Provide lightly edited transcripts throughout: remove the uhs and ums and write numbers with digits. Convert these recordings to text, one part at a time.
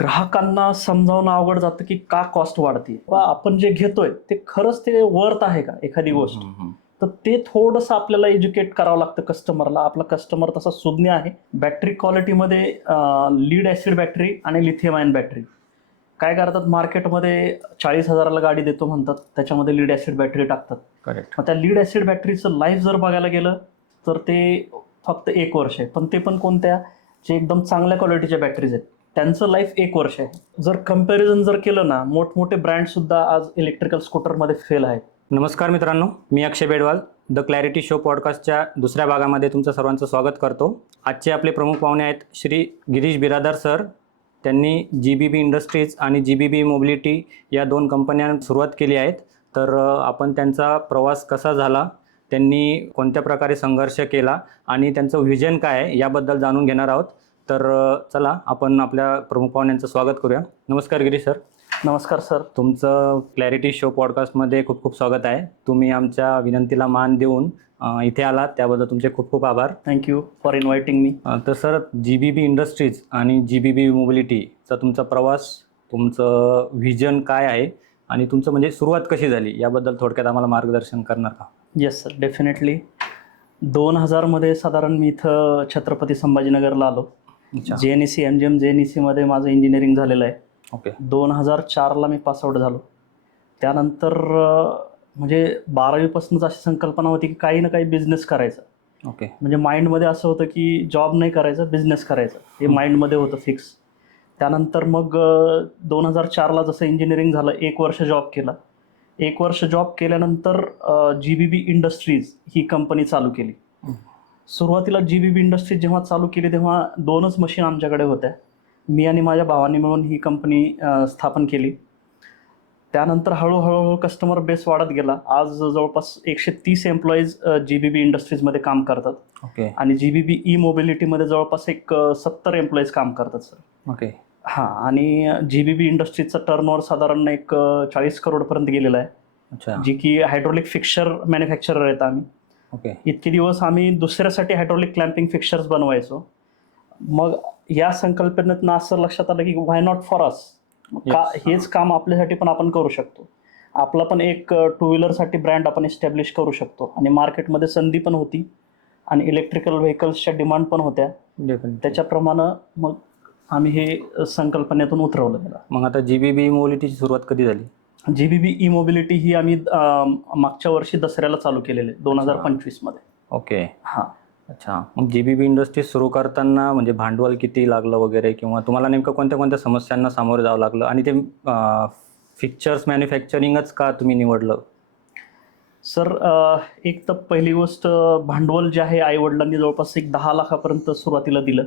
ग्राहकांना समजावणं अवघड जातं की का कॉस्ट वाढते वा आपण जे घेतोय ते खरंच ते वर्थ आहे का एखादी गोष्ट. तर ते थोडंसं आपल्याला एज्युकेट करावं लागतं कस्टमरला. आपला कस्टमर तसा सुज्ञ आहे. बॅटरी क्वालिटीमध्ये लीड ॲसिड बॅटरी आणि लिथियम आयन बॅटरी काय करतात, मार्केटमध्ये 40,000ला गाडी देतो म्हणतात, त्याच्यामध्ये लीड ॲसिड बॅटरी टाकतात. करेक्ट. मग त्या लीड ॲसिड बॅटरीचं लाईफ जर बघायला गेलं तर ते फक्त 1 वर्ष आहे. पण ते पण कोणत्या, जे एकदम चांगल्या क्वालिटीच्या बॅटरीज आहेत त्यांचं लाईफ 1 वर्ष आहे. जर कंपॅरिझन जर केलं ना, मोठमोठे ब्रँड सुद्धा आज इलेक्ट्रिकल स्कूटरमध्ये फेल आहेत. नमस्कार मित्रांनो, मी अक्षय बेडवाल द क्लॅरिटी शो पॉडकास्टच्या दुसऱ्या भागामध्ये तुमचं सर्वांचं स्वागत करतो. आजचे आपले प्रमुख पाहुणे आहेत श्री गिरीश बिरादार सर. त्यांनी GBB इंडस्ट्रीज आणि GBB मोबिलिटी या 2 कंपन्या सुरुवात केली आहेत. तर आपण त्यांचा प्रवास कसा झाला, त्यांनी कोणत्या प्रकारे संघर्ष केला आणि त्यांचं व्हिजन काय आहे याबद्दल जाणून घेणार आहोत. तर चला आपण आपल्या प्रमुख पाहुण्यांचं स्वागत करूया. नमस्कार गिरीश सर. नमस्कार सर. तुमचं क्लॅरिटी शो पॉडकास्टमध्ये खूप खूप स्वागत आहे. तुम्ही आमच्या विनंतीला मान देऊन इथे आलात त्याबद्दल तुमचे खूप खूप आभार. थँक्यू फॉर इन्व्हायटिंग मी. तर सर, GBB इंडस्ट्रीज आणि GBB मोबिलिटीचा तुमचा प्रवास, तुमचं व्हिजन काय आहे आणि तुमचं म्हणजे सुरुवात कशी झाली याबद्दल थोडक्यात आम्हाला मार्गदर्शन करणार का? Yes sir, definitely. 2000मध्ये साधारण मी इथं छत्रपती संभाजीनगरला आलो. JNEC MGM JNEC मध्ये माझं इंजिनिअरिंग झालेलं आहे. ओके. 2004ला मी पासआउट झालो. त्यानंतर म्हणजे 12वीपासूनच अशी संकल्पना होती की काही ना काही बिझनेस करायचा. ओके. म्हणजे माइंडमध्ये असं होतं की जॉब नाही करायचा, बिझनेस करायचा, हे माइंडमध्ये होतं फिक्स. त्यानंतर मग 2004ला जसं इंजिनिअरिंग झालं, 1 वर्ष जॉब केला. 1 वर्ष जॉब केल्यानंतर GBB इंडस्ट्रीज ही कंपनी चालू केली. सुरुवातीला GBB इंडस्ट्रीज जेव्हा चालू केली तेव्हा 2च मशीन आमच्याकडे होत्या. मी आणि माझ्या भावाने मिळून ही कंपनी स्थापन केली. त्यानंतर हळूहळू कस्टमर बेस वाढत गेला. आज जवळपास 130 एम्प्लॉईज GBB इंडस्ट्रीजमध्ये काम करतात. ओके. आणि GBB ई मोबिलिटीमध्ये जवळपास 70 एम्प्लॉईज काम करतात सर. ओके. हां. आणि GBB इंडस्ट्रीजचा टर्नओव्हर साधारण 40 करोडपर्यंत गेलेला आहे. अच्छा. जी की हायड्रॉलिक फिक्सर मॅन्युफॅक्चरर आहेत आम्ही. ओके. इतके दिवस आम्ही दुसऱ्यासाठी हायड्रॉलिक क्लॅम्पिंग फिक्सर्स बनवायचो. मग या संकल्पनेतनं असं लक्षात आलं की व्हाय नॉट फॉर अस, का हेच काम आपल्यासाठी पण आपण करू शकतो. आपला पण एक 2 व्हीलरसाठी ब्रँड आपण एस्टॅब्लिश करू शकतो. आणि मार्केटमध्ये संधी पण होती आणि इलेक्ट्रिकल व्हेकल्सच्या डिमांड पण होत्या. त्याच्याप्रमाणे मग आम्ही हे संकल्पनेतून उतरवलं त्याला. मग आता GBB मोबिलिटीची सुरुवात कधी झाली? GBB ई मोबिलिटी ही आम्ही मागच्या वर्षी दसऱ्याला चालू केलेले 2025मध्ये. ओके. हां. अच्छा. मग GBB इंडस्ट्रीज सुरू करताना म्हणजे भांडवल किती लागलं वगैरे, किंवा तुम्हाला नेमकं कोणत्या कोणत्या समस्यांना सामोरं जावं लागलं आणि ते फिक्चर्स मॅन्युफॅक्चरिंगच का तुम्ही निवडलं? सर, एक तर पहिली गोष्ट, भांडवल जे आहे आईवडिलांनी जवळपास 10 लाखापर्यंत सुरुवातीला दिलं.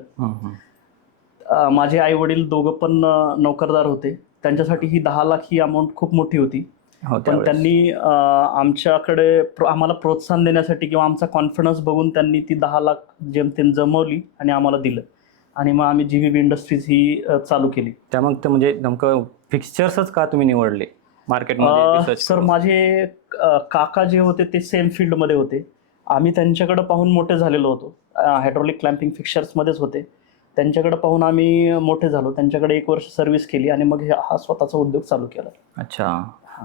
माझे आईवडील दोघं पण नोकरदार होते. त्यांच्यासाठी ही 10 लाख ही अमाऊंट खूप मोठी होती. पण त्यांनी आमच्याकडे आम्हाला प्रोत्साहन देण्यासाठी किंवा आमचा कॉन्फिडन्स बघून त्यांनी ती 10 लाख जेमतेम जमवली आणि आम्हाला दिलं. आणि मग आम्ही GBB इंडस्ट्रीज ही चालू केली. त्यामुळे ते म्हणजे नेमकं फिक्स्चर्सच का तुम्ही निवडले मार्केटमध्ये? सर, माझे काका जे होते ते सेम फील्डमध्ये होते. आम्ही त्यांच्याकडे पाहून मोठे झालेलो होतो. हायड्रॉलिक क्लॅम्पिंग फिक्सर्समध्येच होते. त्यांच्याकडे पाहून आम्ही मोठे झालो. त्यांच्याकडे 1 वर्ष सर्व्हिस केली आणि मग हा स्वतःचा उद्योग चालू केला. अच्छा.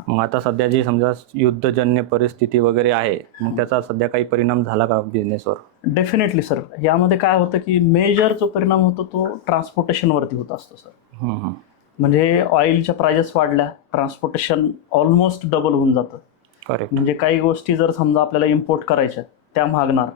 मग आता सध्या जी समजा युद्धजन्य परिस्थिती वगैरे आहे, मग त्याचा सध्या काही परिणाम झाला का बिझनेसवर? Definitely sir. यामध्ये काय होतं की मेजर जो परिणाम होतो तो ट्रान्सपोर्टेशनवरती होत असतो सर. म्हणजे ऑइलच्या प्राइजेस वाढल्या, ट्रान्सपोर्टेशन ऑलमोस्ट डबल होऊन जातं. करेक्ट. म्हणजे काही गोष्टी जर समजा आपल्याला इम्पोर्ट करायच्या त्या महागणार.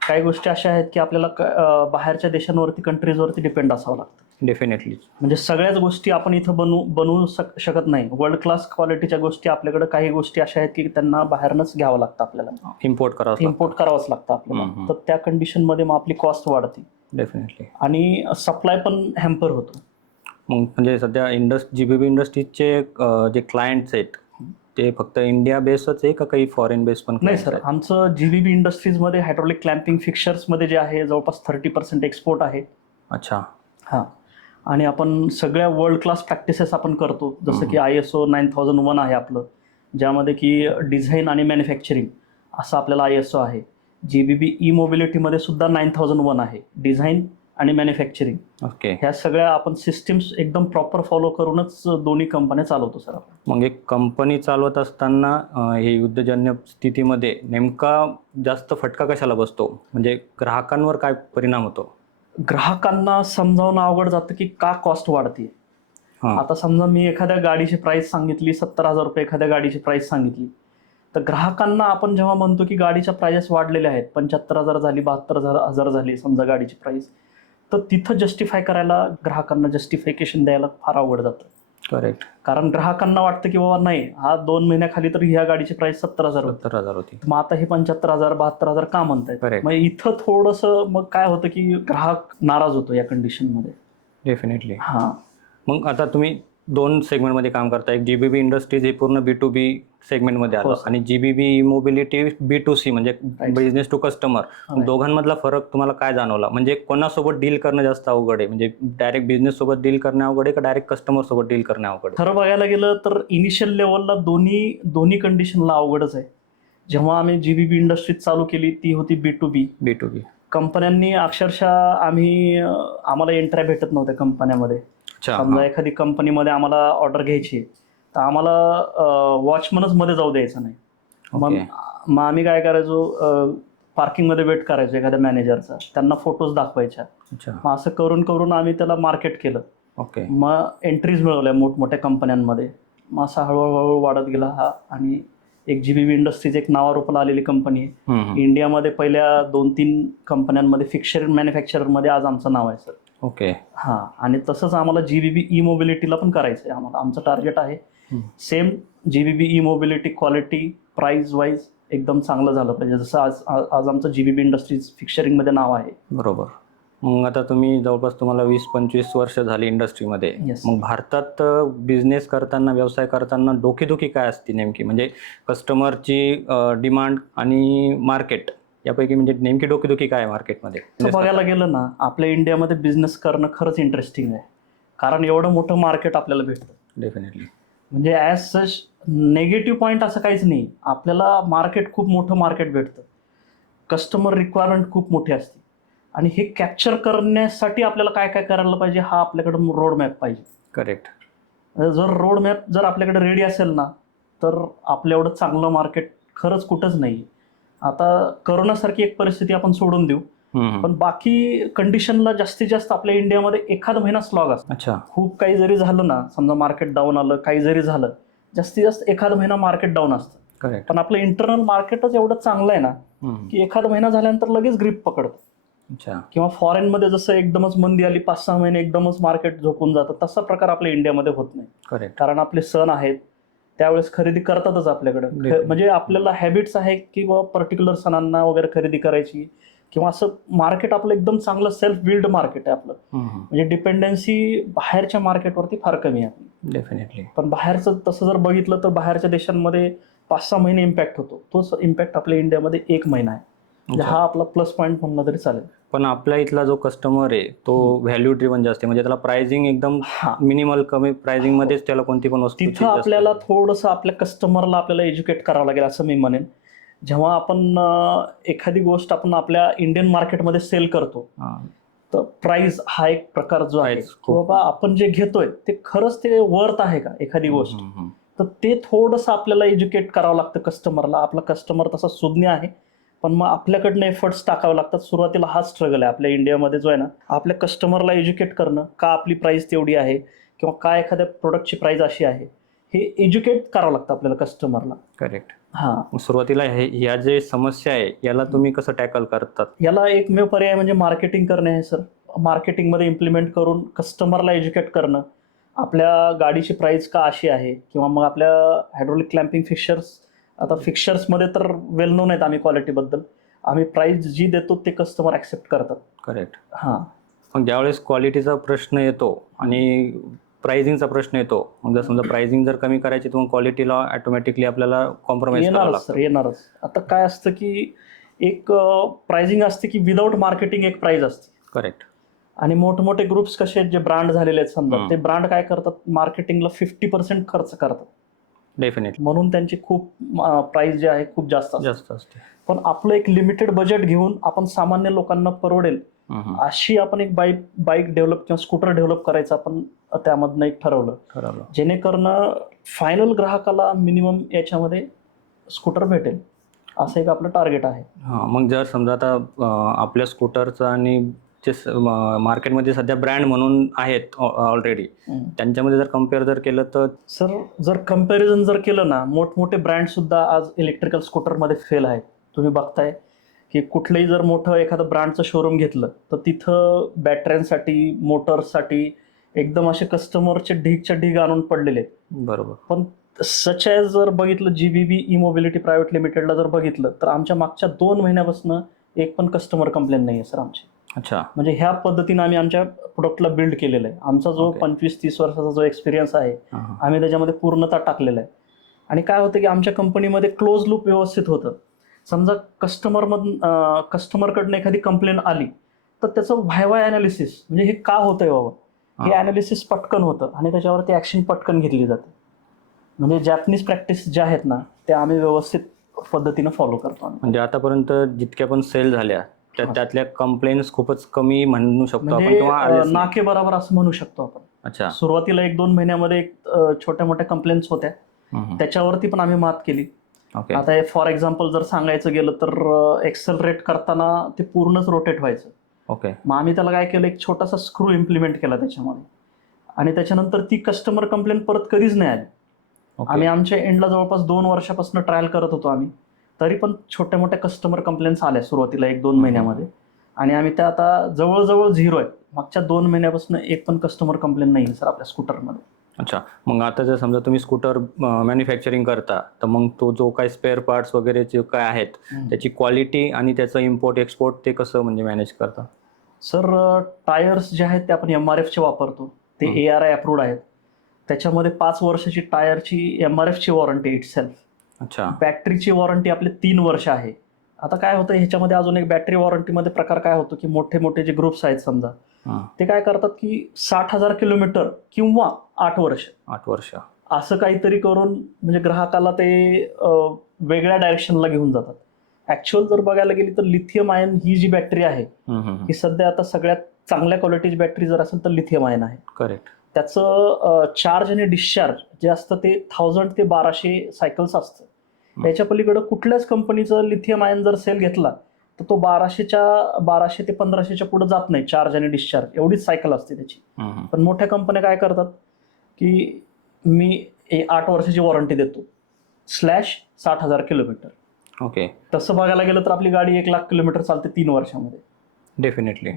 काही गोष्टी अशा आहेत की आपल्याला बाहेरच्या देशांवरती, कंट्रीजवरती डिपेंड असावं लागतं. डेफिनेटली. म्हणजे सगळ्याच गोष्टी आपण इथं बनवू शकत नाही. वर्ल्ड क्लास क्वालिटीच्या गोष्टी आपल्याकडे काही गोष्टी अशा आहेत की त्यांना बाहेरनंच घ्यावं लागतं, आपल्याला इम्पोर्ट करावंच लागतं आपल्याला. तर त्या कंडिशनमध्ये मग आपली कॉस्ट वाढते. डेफिनेटली. आणि सप्लाय पण हॅम्पर होतो. मग म्हणजे सध्या GBB इंडस्ट्रीजचे जे क्लायंट्स आहेत ते फक्त इंडिया बेस्डच आहे का काही फॉरेन बेस पण? नाही सर, आमचं GBB इंडस्ट्रीजमध्ये हायड्रॉलिक क्लॅम्पिंग फिक्सर्समध्ये जे आहे जवळपास 30% एक्सपोर्ट आहे. अच्छा. हां. आणि आपण सगळ्या वर्ल्ड क्लास प्रॅक्टिसेस आपण करतो. जसं की ISO 9001 आहे आपलं, ज्यामध्ये की डिझाईन आणि मॅन्युफॅक्चरिंग असं आपल्याला ISO आहे. GBB ई मोबिलिटीमध्ये सुद्धा 9001 आहे, डिझाईन आणि मॅन्युफॅक्चरिंग ओके. ह्या सगळ्या आपण सिस्टीम्स एकदम प्रॉपर फॉलो करूनच दोन्ही कंपन्या चालवतो सर आपण. मग एक कंपनी चालवत असताना हे युद्धजन्य स्थितीमध्ये नेमका जास्त फटका कशाला बसतो, म्हणजे ग्राहकांवर काय परिणाम होतो? ग्राहकांना समजावणं अवघड जातं की का कॉस्ट वाढते. हां. आता समजा मी एखाद्या गाडीची प्राइस सांगितली 70,000 रुपये, एखाद्या गाडीची प्राइस सांगितली, तर ग्राहकांना आपण जेव्हा म्हणतो की गाडीच्या प्राइस वाढलेल्या आहेत, 75,000 झाली, 72,000 झाली समजा गाडीची प्राइस, तर तिथं जस्टिफाय करायला ग्राहकांना जस्टिफिकेशन द्यायला फार अवघड जातं. करेक्ट. कारण ग्राहकांना वाटतं की बाबा नाही, हा 2 महिन्याखाली तर ह्या गाडीची प्राइस 70,000 होती, 70,000 होती. मग आता हे 75,000 72,000 का म्हणतायत. Correct. मग इथं थोडंसं मग काय होतं की ग्राहक नाराज होतो या कंडिशनमध्ये. डेफिनेटली. हां. मग आता तुम्ही 2 सेगमेंटमध्ये काम करता. एक जीबीबी इंडस्ट्रीज हे पूर्ण B2B सेगमेंटमध्ये हो, आलं सर. आणि जीबीबी ई मोबिलिटी B2C म्हणजे Right. Business to customer. Right. दोघांमधला फरक तुम्हाला काय जाणवला? म्हणजे कोणासोबत डील करणं जास्त अवघड आहे, म्हणजे डायरेक्ट बिझनेस सोबत डील करणं अवघड आहे का डायरेक्ट कस्टमर सोबत डील करणं अवघड आहे? खरं बघायला गेलं तर इनिशियल लेवलला दोन्ही कंडिशनला अवघडच आहे. जेव्हा आम्ही जीबीबी इंडस्ट्रीज चालू केली ती होती B2B. B2B. कंपन्यांनी अक्षरशः आम्हाला एंट्र्या भेटत नव्हत्या कंपन्यामध्ये. अच्छा. समजा एखादी कंपनीमध्ये आम्हाला ऑर्डर घ्यायची आहे, तर आम्हाला वॉचमनच मध्ये जाऊ द्यायचं नाही. मग ओके. मग आम्ही काय करायचो, पार्किंगमध्ये वेट करायचो एखाद्या मॅनेजरचा, त्यांना फोटोज दाखवायच्या. अच्छा. मग असं करून करून आम्ही त्याला मार्केट केलं. ओके. मग एंट्रीज मिळवल्या मोठमोठ्या कंपन्यांमध्ये. मग असा हळूहळू वाढत गेला हा. आणि एक जीबीबी इंडस्ट्रीज एक नावारूपाला आलेली कंपनी आहे. हम्म. इंडियामध्ये पहिल्या 2-3 कंपन्यांमध्ये फिक्चर मॅन्युफॅक्चररमध्ये आज आमचं नाव आहे सर. ओके. हां. आणि तसंच आम्हाला जीबीबी ई मोबिलिटीला पण करायचं आहे. आमचं टार्गेट आहे same GBB e mobility quality price wise एकदम चांगलं झालं पाहिजे, जसं आज आमचं जीबीबी इंडस्ट्रीज फिक्चरिंगमध्ये नाव आहे. बरोबर. मग आता तुम्ही जवळपास तुम्हाला 20-25 वर्ष झाली इंडस्ट्रीमध्ये. Yes. मग भारतात बिझनेस करताना, व्यवसाय करताना डोकेदुखी काय असते नेमकी, म्हणजे कस्टमरची डिमांड आणि मार्केट यापैकी म्हणजे नेमकी डोकेदुखी काय आहे मार्केटमध्ये? तर बघायला गेलं ना, आपल्या इंडियामध्ये बिझनेस करणं खरंच इंटरेस्टिंग आहे, कारण एवढं मोठं मार्केट आपल्याला भेटतं. डेफिनेटली. म्हणजे ॲज सच नेगेटिव्ह पॉईंट असं काहीच नाही. आपल्याला खूप मोठं मार्केट भेटतं, कस्टमर रिक्वायरमेंट खूप मोठी असते, आणि हे कॅप्चर करण्यासाठी आपल्याला काय काय करायला पाहिजे हा आपल्याकडे रोड मॅप पाहिजे. करेक्ट. जर रोड मॅप जर आपल्याकडे रेडी असेल ना, तर आपलं एवढं चांगलं मार्केट खरंच कुठंच नाही. आता करोनासारखी एक परिस्थिती आपण सोडून देऊ, पण बाकी कंडिशनला जास्तीत जास्त आपल्या इंडियामध्ये एखादा महिना स्लॉग असतो. अच्छा. खूप काही जरी झालं ना, समजा मार्केट डाऊन आलं, काही जरी झालं, जास्तीत जास्त एखादा महिना मार्केट डाऊन असतं. करेक्ट. पण आपलं इंटरनल मार्केटच एवढं चांगलं आहे ना की एखादा महिना झाल्यानंतर लगेच ग्रीप पकडतं. अच्छा. किंवा फॉरेनमध्ये जसं एकदमच मंदी आली, 5-6 महिने एकदमच मार्केट झोपून जातं, तसा प्रकार आपल्या इंडियामध्ये होत नाही. करेक्ट. कारण आपले सण आहेत, त्यावेळेस खरेदी करतातच आपल्याकडे. म्हणजे आपल्याला हॅबिट्स आहे की बाबा पर्टिक्युलर सणांना वगैरे खरेदी करायची, किंवा असं मार्केट आपलं एकदम चांगलं सेल्फ बिल्ड मार्केट आहे आपलं. म्हणजे डिपेंडन्सी बाहेरच्या मार्केटवरती फार कमी आहे. डेफिनेटली. पण बाहेरचं तसं जर बघितलं तर बाहेरच्या देशांमध्ये 5-6 महिने इम्पॅक्ट होतो, तोच इम्पॅक्ट आपल्या इंडियामध्ये 1 महिना आहे. म्हणजे हा आपला प्लस पॉईंट म्हणलं तरी चालेल. पण आपल्या इथला जो कस्टमर आहे तो व्हॅल्यू ड्रिव्हन जास्त आहे, म्हणजे त्याला प्राइसिंग एकदम मिनिमल कमी प्राइसिंग मध्येच त्याला कोणती पण वस्तू तिथं आपल्याला थोडंसं आपल्या कस्टमरला आपल्याला एज्युकेट करावं लागेल असं मी म्हणेन. जेव्हा आपण एखादी गोष्ट आपण आपल्या इंडियन मार्केटमध्ये सेल करतो, तर प्राइस हा एक प्रकार जो आहे की बाबा आपण जे घेतोय ते खरंच ते वर्थ आहे का एखादी गोष्ट, तर ते थोडंसं आपल्याला एज्युकेट करावं लागतं कस्टमरला. आपला कस्टमर तसा सुज्ञ आहे, पण मग आपल्याकडनं एफर्ट्स टाकावे लागतात. सुरुवातीला हा स्ट्रगल आहे आपल्या इंडियामध्ये जो आहे ना, आपल्या कस्टमरला एज्युकेट करणं, का आपली प्राइस तेवढी आहे किंवा का एखाद्या प्रोडक्टची प्राइस अशी आहे, हे एज्युकेट करावं लागतं आपल्याला कस्टमरला. करेक्ट. हां. सुरुवातीला ह्या जे समस्या आहे याला तुम्ही कसं टॅकल करतात? याला एकमेव पर्याय म्हणजे मार्केटिंग करणे आहे सर. मार्केटिंगमध्ये इम्प्लिमेंट करून कस्टमरला एज्युकेट करणं, आपल्या गाडीची प्राइस का अशी आहे, किंवा मग आपल्या हायड्रोलिक क्लॅम्पिंग फिक्चर्स, आता फिक्चर्समध्ये तर वेल नोन आहेत आम्ही क्वालिटीबद्दल, आम्ही प्राइस जी देतो ते कस्टमर ॲक्सेप्ट करतात. करेक्ट. हां. मग ज्यावेळेस क्वालिटीचा प्रश्न येतो आणि प्राइसिंगचा प्रश्न येतो, मग जर समजा प्राइसिंग जर कमी करायची तर मग क्वालिटीला ऑटोमॅटिकली आपल्याला कॉम्प्रोमाइज करावं येणारच लागतं. सर, येणारच. आता काय असतं की एक प्राइसिंग असते की विदाऊट मार्केटिंग एक प्राइस असते. करेक्ट. आणि मोठमोठे ग्रुप्स कसे आहेत जे ब्रँड झालेले आहेत समजा, ते ब्रँड काय करतात, मार्केटिंगला 50% खर्च करतात. डेफिनेटली. म्हणून त्यांची खूप प्राइस जे आहे खूप जास्त असते. जास्त असते. पण आपलं एक लिमिटेड बजेट घेऊन आपण सामान्य लोकांना परवडेल अशी आपण एक बाईक डेव्हलप किंवा स्कूटर डेव्हलप करायचं आपण त्यामधनं एक ठरवलं जेणेकरून फायनल ग्राहकाला मिनिमम याच्यामध्ये स्कूटर भेटेल असं एक आपलं टार्गेट आहे. हां, मग जर समजा आता आपल्या स्कूटरचं आणि जे मार्केटमध्ये सध्या ब्रँड म्हणून आहेत ऑलरेडी, त्यांच्यामध्ये जर कम्पेअर जर केलं तर सर जर कम्पॅरिझन जर केलं ना, मोठमोठे ब्रँड सुद्धा आज इलेक्ट्रिकल स्कूटरमध्ये फेल आहेत. तुम्ही बघताय की कुठलंही जर मोठं एखादं ब्रँडचं शोरूम घेतलं तर तिथं बॅटऱ्यांसाठी मोटर्ससाठी एकदम असे कस्टमरचे ढीगच्या ढीग आणून पडलेले आहेत. बरोबर. पण सच ॲज जर बघितलं GBB ई मोबिलिटी प्रायव्हेट लिमिटेडला जर बघितलं तर आमच्या मागच्या 2 महिन्यापासून एक पण कस्टमर कंप्लेंट नाही आहे सर आमची. अच्छा. म्हणजे ह्या पद्धतीनं आम्ही आमच्या प्रोडक्टला बिल्ड केलेलं आहे. आमचा जो 25-30 वर्षाचा जो एक्सपिरियन्स आहे आम्ही त्याच्यामध्ये पूर्णतः टाकलेला आहे. आणि काय होतं की आमच्या कंपनीमध्ये क्लोज लूप व्यवस्थित होतं. समजा कस्टमरकडनं एखादी कंप्लेंट आली तर त्याचं व्हायवा ॲनालिसिस म्हणजे हे का होतंय बाबा हे ॲनालिसिस पटकन होतं आणि त्याच्यावरती ॲक्शन पटकन घेतली जाते. म्हणजे जॅपनीज प्रॅक्टिस ज्या आहेत ना त्या आम्ही व्यवस्थित पद्धतीनं फॉलो करतो. म्हणजे आतापर्यंत जितक्या पण सेल झाल्या त्यातल्या कंप्लेंट्स खूपच कमी म्हणू शकतो आपण किंवा नाके बरोबर असं म्हणू शकतो आपण. अच्छा. सुरुवातीला 1-2 महिन्यामध्ये छोट्या मोठ्या कंप्लेंट्स होत्या त्याच्यावरती पण आम्ही मात केली. आता फॉर एक्झाम्पल जर सांगायचं गेलं तर एक्सेलरेट करताना ते पूर्णच रोटेट व्हायचं. मग आम्ही त्याला काय केलं एक छोटासा स्क्रू इम्प्लिमेंट केला त्याच्यामध्ये आणि त्याच्यानंतर ती कस्टमर कंप्लेंट परत कधीच नाही आली. आम्ही आमच्या एंडला जवळपास 2 वर्षापासून ट्रायल करत होतो आम्ही, तरी पण छोट्या मोठ्या कस्टमर कंप्लेंट्स आल्या सुरुवातीला 1-2 महिन्यामध्ये आणि आम्ही त्या आता जवळजवळ 0 आहे. मागच्या 2 महिन्यापासून एक पण कस्टमर कंप्लेंट नाही सर आपल्या स्कूटरमध्ये. अच्छा. मग आता जर समजा तुम्ही स्कूटर मॅन्युफॅक्चरिंग करता तर मग तो जो काही स्पेअर पार्ट्स वगैरे जे काय आहेत त्याची क्वालिटी आणि त्याचं इम्पोर्ट एक्सपोर्ट ते कसं म्हणजे मॅनेज करता? सर टायर्स जे आहेत ते आपण MRFचे वापरतो. ते ARI अप्रूव्ड आहेत. त्याच्यामध्ये 5 वर्षाची टायरची MRFची वॉरंटी इटसेल्फ. अच्छा. बॅटरीची वॉरंटी आपली 3 वर्ष आहे. आता काय होतं ह्याच्यामध्ये अजून एक बॅटरी वॉरंटीमध्ये प्रकार काय होतो की मोठे मोठे जे ग्रुप्स आहेत समजा ते काय करतात की 60,000 किलोमीटर किंवा 8 वर्ष असं काहीतरी करून म्हणजे ग्राहकाला ते वेगळ्या डायरेक्शनला घेऊन जातात. ऍक्च्युअल जर बघायला गेली तर लिथियम आयन ही जी बॅटरी आहे ही सध्या आता सगळ्यात चांगल्या क्वालिटीची बॅटरी जर असेल तर लिथियम आयन आहे. करेक्ट. त्याचं चार्ज आणि डिस्चार्ज जे असतं ते 1000 ते 1200 सायकल्स असतं. याच्या पलीकडं कुठल्याच कंपनीचं लिथियम आयन जर सेल घेतला तर तो 1200 ते 1500च्या पुढे जात नाही. चार्ज आणि डिस्चार्ज एवढीच सायकल असते त्याची. पण मोठ्या कंपन्या काय करतात की मी 8 वर्षाची वॉरंटी देतो /60,000 किलोमीटर. तसं बघायला गेलं तर आपली गाडी 1,00,000 किलोमीटर चालते 3 वर्षामध्ये. डेफिनेटली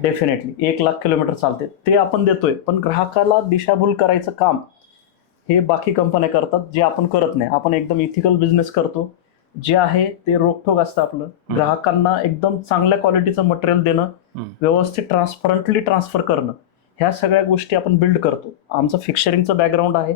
1,00,000 किलोमीटर चालते ते आपण देतोय. पण ग्राहकाला दिशाभूल करायचं काम हे बाकी कंपन्या करतात जे आपण करत नाही. आपण एकदम इथिकल बिझनेस करतो. जे आहे ते रोखोक असतं आपलं. ग्राहकांना एकदम चांगल्या क्वालिटीचं मटेरियल देणं, व्यवस्थित ट्रान्सपरंटली ट्रान्सफर करणं, ह्या सगळ्या गोष्टी आपण बिल्ड करतो. आमचं फिक्चरिंगचं बॅकग्राऊंड आहे.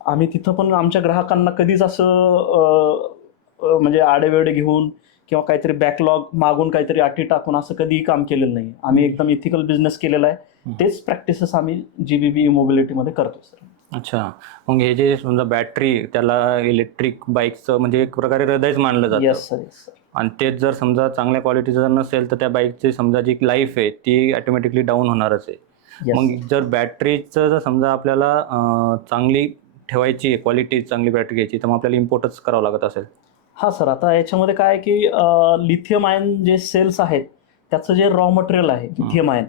आम्ही तिथं पण आमच्या ग्राहकांना कधीच असं म्हणजे आडेवेडे घेऊन किंवा काहीतरी बॅकलॉग मागून काहीतरी अटी टाकून असं कधीही काम केलेलं नाही. आम्ही एकदम इथिकल बिझनेस केलेला आहे. तेच प्रॅक्टिसेस आम्ही GBB ई मोबिलिटीमध्ये करतो सर. अच्छा. मग हे जे समजा बॅटरी त्याला इलेक्ट्रिक बाईकचं म्हणजे एक प्रकारे हृदयच मानलं जातं. Yes sir. आणि तेच जर समजा चांगल्या क्वालिटीचं जर नसेल तर त्या बाईकची समजा जी लाईफ आहे ती ऑटोमॅटिकली डाऊन होणारच आहे. मग जर बॅटरीचं जर समजा आपल्याला चांगली ठेवायची क्वालिटी चांगली बॅटरी घ्यायची तर मग आपल्याला इम्पोर्टच करावं लागत असेल. हा सर. आता याच्यामध्ये काय आहे की लिथियम आयन जे सेल्स आहेत त्याचं जे रॉ मटेरियल आहे लिथियम आयन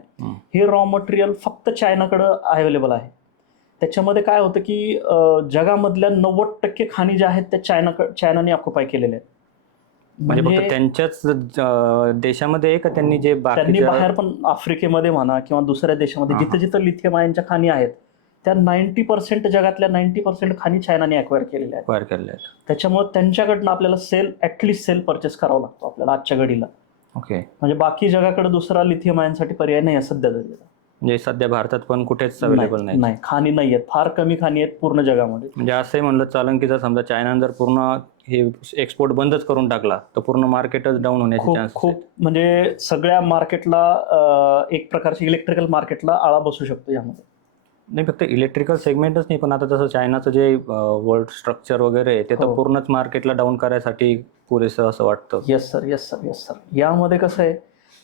हे रॉ मटेरियल फक्त चायनाकडं अवेलेबल आहे. त्याच्यामध्ये काय होतं की जगामधल्या 90% खाणी ज्या आहेत त्या चायनाने ऑक्युपाय केलेल्या आहेत. म्हणजे फक्त त्यांच्याच देशामध्ये का त्यांनी जे त्यांनी बाहेर पण आफ्रिकेमध्ये म्हणा किंवा दुसऱ्या देशामध्ये जिथं जिथं लिथियम आयनच्या खाणी आहेत त्या 90% जगातल्या 90% खाणी चायनाने अक्वायर केलेल्या आहेत. त्याच्यामुळे त्यांच्याकडनं आपल्याला ऍटलिस्ट सेल परचेस करावा लागतो आपल्याला आजच्या घडीला. म्हणजे बाकी जगाकडे दुसरा लिथियम आयनसाठी पर्याय नाही आहे सध्या तरी. म्हणजे सध्या भारतात पण कुठेच अवेलेबल नाही. खाणी नाही आहेत. फार कमी खाणी आहेत पूर्ण जगामध्ये. म्हणजे असंही म्हणलं चालन की जर समजा चायनाने जर पूर्ण हे एक्सपोर्ट बंदच करून टाकला तर पूर्ण मार्केटच डाऊन होण्याचे चान्स खूप म्हणजे सगळ्या मार्केटला एक प्रकारची इलेक्ट्रिकल मार्केटला आळा बसू शकतो यामध्ये. नाही फक्त इलेक्ट्रिकल सेगमेंटच नाही पण आता जसं चायनाचं जे वर्ल्ड स्ट्रक्चर वगैरे आहे ते तर पूर्णच मार्केटला डाऊन करायसाठी पुरेसं असं वाटतं. Yes sir. यामध्ये कसं आहे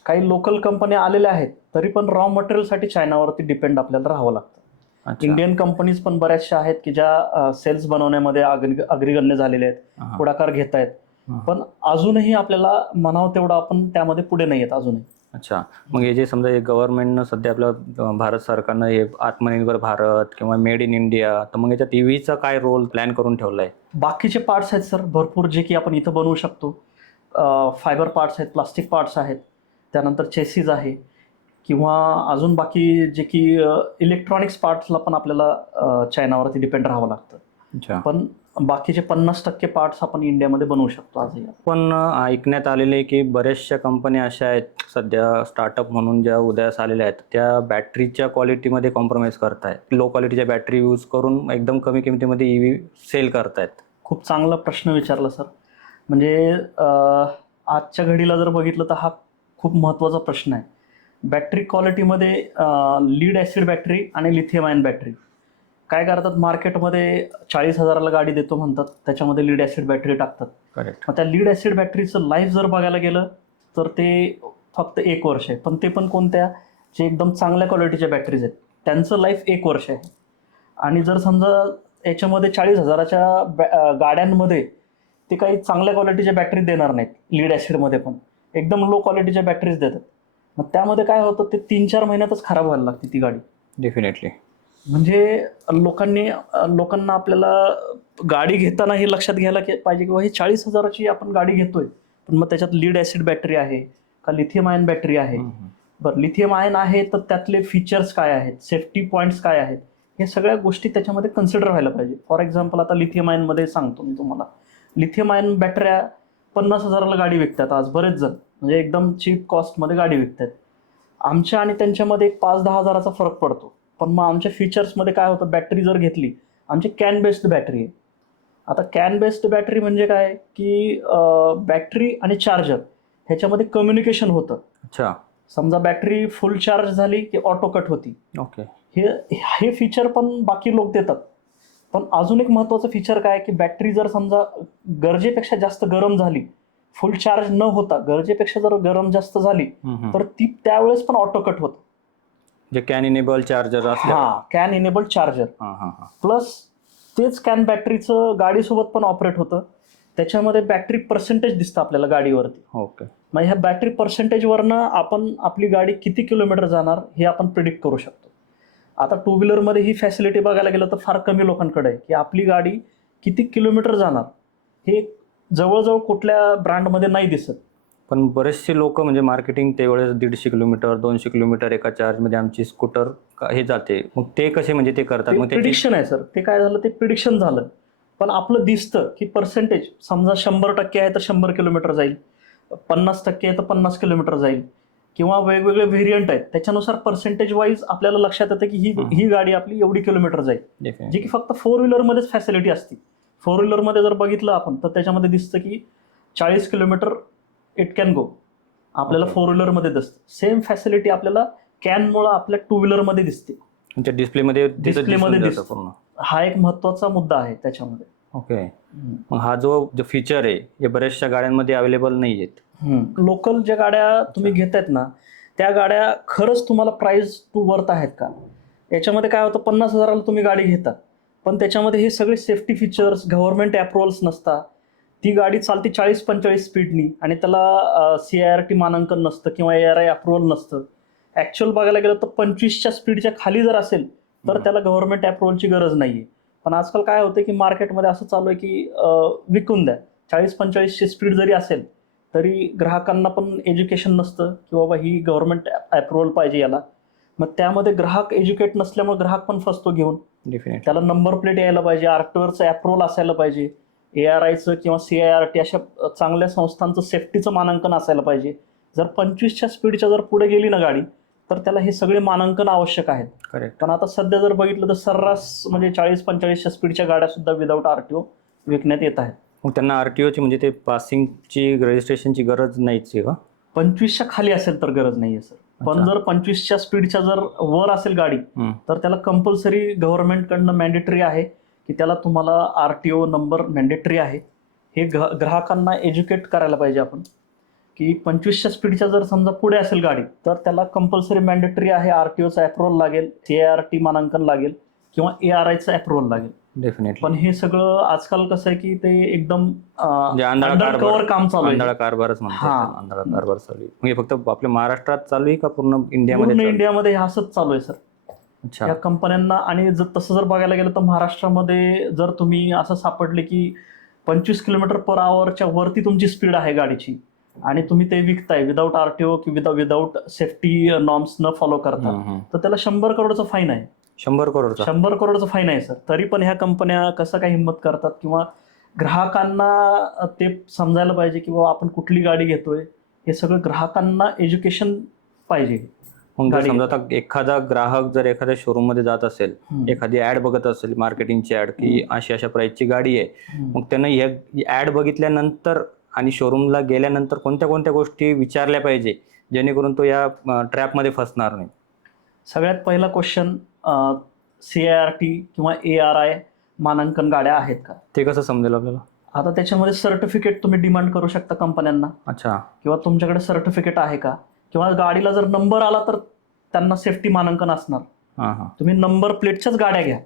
काही लोकल कंपन्या आलेल्या आहेत, तरी पण रॉ मटेरियलसाठी चायनावरती डिपेंड आपल्याला राहावं लागतं. अच्छा. इंडियन कंपनीज पण बऱ्याचशा आहेत की ज्या सेल्स बनवण्यामध्ये अग्रगण्य झालेले आहेत, हा. पुढाकार घेत आहेत. हा. पण अजूनही आपल्याला म्हणावं तेवढं आपण त्यामध्ये पुढे नाही आहेत अजूनही. अच्छा. मग हे जे समजा गव्हर्नमेंटनं सध्या आपलं भारत सरकारनं हे आत्मनिर्भर भारत किंवा मेड इन इंडिया, तर मग याच्यात EVचा काय रोल प्लॅन करून ठेवला आहे? बाकीचे पार्ट्स आहेत सर भरपूर, जे की आपण इथं बनवू शकतो. फायबर पार्ट्स आहेत, प्लास्टिक पार्ट्स आहेत, त्यानंतर चेसिस आहे, किंवा अजून बाकी जे की इलेक्ट्रॉनिक्स पार्ट्सला पण आपल्याला चायनावरती डिपेंड राहावं लागतं. अच्छा. पण बाकीचे 50% पार्ट्स आपण इंडियामध्ये बनवू शकतो आजही. पण ऐकण्यात आलेले की बऱ्याचशा कंपन्या अशा आहेत सध्या स्टार्टअप म्हणून ज्या उदयास आलेल्या आहेत, त्या बॅटरीच्या क्वालिटीमध्ये कॉम्प्रोमाइज करतायत. लो क्वालिटीच्या बॅटरी यूज करून एकदम कमी किमतीमध्ये EV सेल करतायत. खूप चांगला प्रश्न विचारला सर. म्हणजे आजच्या घडीला जर बघितलं तर हा खूप महत्त्वाचा प्रश्न आहे. बॅटरी क्वालिटीमध्ये लीड ॲसिड बॅटरी आणि लिथियम आयन बॅटरी काय करतात, मार्केटमध्ये 40,000ला गाडी देतो म्हणतात, त्याच्यामध्ये लीड ॲसिड बॅटरी टाकतात. करेक्ट. मग त्या लीड ॲसिड बॅटरीचं लाईफ जर बघायला गेलं तर ते फक्त 1 वर्ष आहे. पण ते पण कोणत्या, जे एकदम चांगल्या क्वालिटीच्या बॅटरीज आहेत त्यांचं लाईफ 1 वर्ष आहे. आणि जर समजा याच्यामध्ये 40,000च्या गाड्यांमध्ये ते काही चांगल्या क्वालिटीच्या बॅटरी देणार नाहीत, लीड ॲसिडमध्ये पण एकदम लो क्वालिटीच्या बॅटरीज देतात. मग त्यामध्ये काय होतं, ते 3-4 महिन्यातच खराब व्हायला लागते ती गाडी. डेफिनेटली. म्हणजे लोकांना आपल्याला गाडी घेताना हे लक्षात घ्यायला पाहिजे की ही 40,000ची आपण गाडी घेतोय, पण मग त्याच्यात लीड ॲसिड बॅटरी आहे का लिथियम आयन बॅटरी आहे. बरं, लिथियम आयन आहे तर त्यातले फीचर्स काय आहेत, सेफ्टी पॉईंट्स काय आहेत, हे सगळ्या गोष्टी त्याच्यामध्ये कन्सिडर व्हायला पाहिजे. फॉर एक्झाम्पल आता लिथियम आयनमध्ये सांगतो मी तुम्हाला, लिथियम आयन बॅटऱ्या 50,000ला गाडी विकतात आज बरेच जण, म्हणजे एकदम चीप कॉस्टमध्ये गाडी विकतात. आमच्या आणि त्यांच्यामध्ये 5-10 हजाराचा फरक पडतो. पण मग आमच्या फीचर्समध्ये काय होतं, बॅटरी जर घेतली, आमची कॅन बेस्ड बॅटरी आहे. आता कॅन बेस्ड बॅटरी म्हणजे काय की बॅटरी आणि चार्जर ह्याच्यामध्ये कम्युनिकेशन होतं. अच्छा. समजा बॅटरी फुल चार्ज झाली की ऑटो कट होती. ओके. हे फीचर पण बाकी लोक देतात. पण अजून एक महत्त्वाचं फीचर काय की बॅटरी जर समजा गरजेपेक्षा जास्त गरम झाली, फुल चार्ज न होता गरजेपेक्षा जर गरम जास्त झाली, तर ती त्यावेळेस पण ऑटो कट होतं. जे कॅन इनेबल चार्जर असते. कॅन इनेबल चार्जर प्लस तेच कॅन बॅटरीचं गाडीसोबत पण ऑपरेट होतं. त्याच्यामध्ये बॅटरी पर्सेंटेज दिसतं आपल्याला गाडीवरती. ओके. मग ह्या बॅटरी पर्सेंटेजवरनं आपण आपली गाडी किती किलोमीटर जाणार हे आपण प्रिडिक्ट करू शकतो. आता टू व्हीलरमध्ये ही फॅसिलिटी बघायला गेलं तर फार कमी लोकांकडे आहे की आपली गाडी किती किलोमीटर जाणार हे जवळजवळ कुठल्या ब्रँडमध्ये नाही दिसत. पण बरेचसे लोक म्हणजे मार्केटिंग त्यावेळेस 150 किलोमीटर 200 किलोमीटर एका चार्जमध्ये आमची स्कूटर हे जाते. मग ते कसे म्हणजे ते करतात? मग ते प्रिडिक्शन आहे सर. ते काय झालं, ते प्रिडिक्शन झालं. पण आपलं दिसतं की पर्सेंटेज समजा 100% आहे तर 100 किलोमीटर जाईल, 50% आहे तर 50 किलोमीटर जाईल, किंवा वेगवेगळे व्हेरियंट आहेत त्याच्यानुसार पर्सेंटेज वाईज आपल्याला लक्षात येतं की ही गाडी आपली एवढी किलोमीटर जाईल. जी की फक्त 4 व्हीलरमध्येच फॅसिलिटी असते. 4 व्हीलरमध्ये जर बघितलं आपण तर त्याच्यामध्ये दिसतं की 40 किलोमीटर इट कॅन गो, आपल्याला 4 व्हीलरमध्ये दिसतं. सेम फॅसिलिटी आपल्याला कॅनमुळं आपल्या 2 व्हीलरमध्ये दिसते. डिस्प्लेमध्ये दिसतं. हा एक महत्त्वाचा मुद्दा आहे त्याच्यामध्ये. ओके. मग हा जो फीचर आहे हे बऱ्याचशा गाड्यांमध्ये अवेलेबल नाही आहेत. लोकल ज्या गाड्या तुम्ही घेतायत ना, त्या गाड्या खरंच तुम्हाला प्राइस टू वर्थ आहेत का? याच्यामध्ये काय होतं, 50,000ला तुम्ही गाडी घेता, पण त्याच्यामध्ये हे सगळे सेफ्टी फीचर्स, गव्हर्नमेंट अप्रुव्हल्स नसतात. ती गाडी चालते 40-45 स्पीडनी आणि त्याला CIRT मानांकन नसतं किंवा ARI अप्रुव्हल नसतं. ॲक्च्युअल बघायला गेलं तर 25च्या स्पीडच्या खाली जर असेल तर त्याला गव्हर्नमेंट अप्रुव्हलची गरज नाही आहे. पण आजकाल काय होतं की मार्केटमध्ये असं चालू आहे की विकून द्या, 40-45ची स्पीड जरी असेल तरी ग्राहकांना पण एज्युकेशन नसतं की बाबा ही गव्हर्नमेंट अप्रुव्हल पाहिजे याला. मग त्यामध्ये ग्राहक एज्युकेट नसल्यामुळे ग्राहक पण फसतो घेऊन. त्याला नंबर प्लेट यायला पाहिजे, RTOचं अप्रुव्हल असायला पाहिजे, ARIचं किंवा CIRT अशा चांगल्या संस्थांचं सेफ्टीचं मानांकन असायला पाहिजे. जर 25च्या स्पीडच्या जर पुढे गेली ना गाडी तर त्याला हे सगळे मानांकन आवश्यक आहेत. करेक्ट. पण आता सध्या जर बघितलं तर सर्रास म्हणजे 40-45च्या स्पीडच्या गाड्या सुद्धा विदाऊट RTO विकण्यात येत आहेत. मग त्यांना RTOची म्हणजे ते पासिंगची रजिस्ट्रेशनची गरज नाहीच आहे का? 25च्या खाली असेल तर गरज नाहीये सर. पण जर 25च्या स्पीडच्या जर वर असेल गाडी तर त्याला कंपल्सरी गव्हर्नमेंटकडनं मॅन्डेटरी आहे की त्याला तुम्हाला RTO नंबर मॅन्डेटरी आहे. हे ग्राहकांना एज्युकेट करायला पाहिजे आपण. की 25च्या स्पीडच्या जर समजा पुढे असेल गाडी तर त्याला कंपल्सरी मॅन्डेटरी आहे आरटीओचं अप्रुव्हल लागेल, CIRT मानांकन लागेल किंवा ARIचं अप्रुव्हल लागेल. डेफिनेटली. पण हे सगळं आजकाल कसं आहे की ते एकदम म्हणजे आंधळा अंडरकव्हर काम चालू आहे. आंधळा कारभारच म्हणतात हा. त्याला, आंधळा कारभार चालू आहे. म्हणजे फक्त आपल्या महाराष्ट्रात चालू आहे का पूर्ण इंडियामध्ये पूर्ण चालू आहे? इंडियामध्ये हे असंच चालू आहे सर. अच्छा. या कंपन्यांना आणि तसं जर बघायला गेलं तर महाराष्ट्रामध्ये जर तुम्ही असं सापडले की 25 किलोमीटर पर आवरच्या वरती तुमची स्पीड आहे गाडीची आणि तुम्ही ते विकताय विदाऊट आरटीओ किंवा विदाऊट सेफ्टी नॉर्म्स न फॉलो करता, तर त्याला 100 करोडचं फाईन आहे. 100 करोडचा. 100 करोडचं फाईन आहे सर. तरी पण ह्या कंपन्या कसं काय हिंमत करतात किंवा ग्राहकांना ते समजायला पाहिजे की बाबा आपण कुठली गाडी घेतोय, हे सगळं ग्राहकांना एज्युकेशन पाहिजे. मग जर गाडी समजा आता एखादा ग्राहक जर एखाद्या शोरूम मध्ये जात असेल, एखादी ऍड बघत असेल, मार्केटिंगची ऍड की अशी अशा प्राइसची गाडी आहे, मग त्यानं ही ऍड बघितल्यानंतर आणि शोरूमला गेल्यानंतर कोणत्या कोणत्या गोष्टी विचारल्या पाहिजे जेणेकरून तो या ट्रॅपमध्ये फसणार नाही? सगळ्यात पहिला क्वेश्चन, CIRT किंवा ARI मानांकन गाड्या आहेत का? ते कसं समजेल आपल्याला? आता त्याच्यामध्ये सर्टिफिकेट तुम्ही डिमांड करू शकता कंपन्यांना. अच्छा. किंवा तुमच्याकडे सर्टिफिकेट आहे का, किंवा गाडीला जर नंबर आला तर त्यांना सेफ्टी मानांकन असणार. तुम्ही नंबर प्लेटच्याच गाड्या घ्या,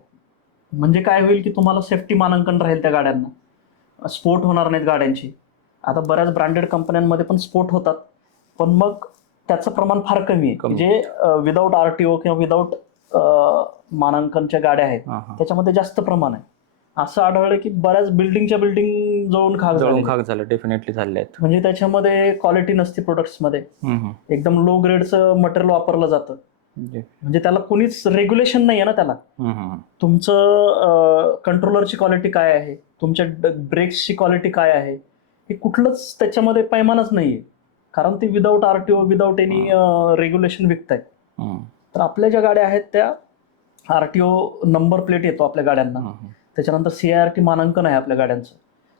म्हणजे काय होईल की तुम्हाला सेफ्टी मानांकन राहील त्या गाड्यांना, स्पोर्ट होणार नाहीत गाड्यांची. आता बऱ्याच ब्रँडेड कंपन्यांमध्ये पण स्पोर्ट होतात, पण मग त्याचं प्रमाण फार कमी आहे. जे विदाऊट आरटीओ किंवा विदाऊट मानांकनच्या गाड्या आहेत त्याच्यामध्ये जास्त प्रमाण आहे. असं आढळलं की बऱ्याच बिल्डिंगच्या बिल्डिंग जळून खाक झालं. डेफिनेटली झाले आहेत. म्हणजे त्याच्यामध्ये क्वालिटी नसते प्रोडक्ट्समध्ये, एकदम लो ग्रेडचं मटेरियल वापरलं जातं. म्हणजे त्याला कोणीच रेग्युलेशन नाही आहे ना त्याला. तुमचं कंट्रोलरची क्वालिटी काय आहे, तुमच्या ब्रेक्सची क्वालिटी काय आहे, हे कुठलंच त्याच्यामध्ये पैमानच नाहीये, कारण ते without RTO without any regulation विकतायत. तर आपल्या ज्या गाड्या आहेत त्या आरटीओ नंबर प्लेट येतो आपल्या गाड्यांना, त्याच्यानंतर CIRT मानांकन आहे आपल्या गाड्यांचं.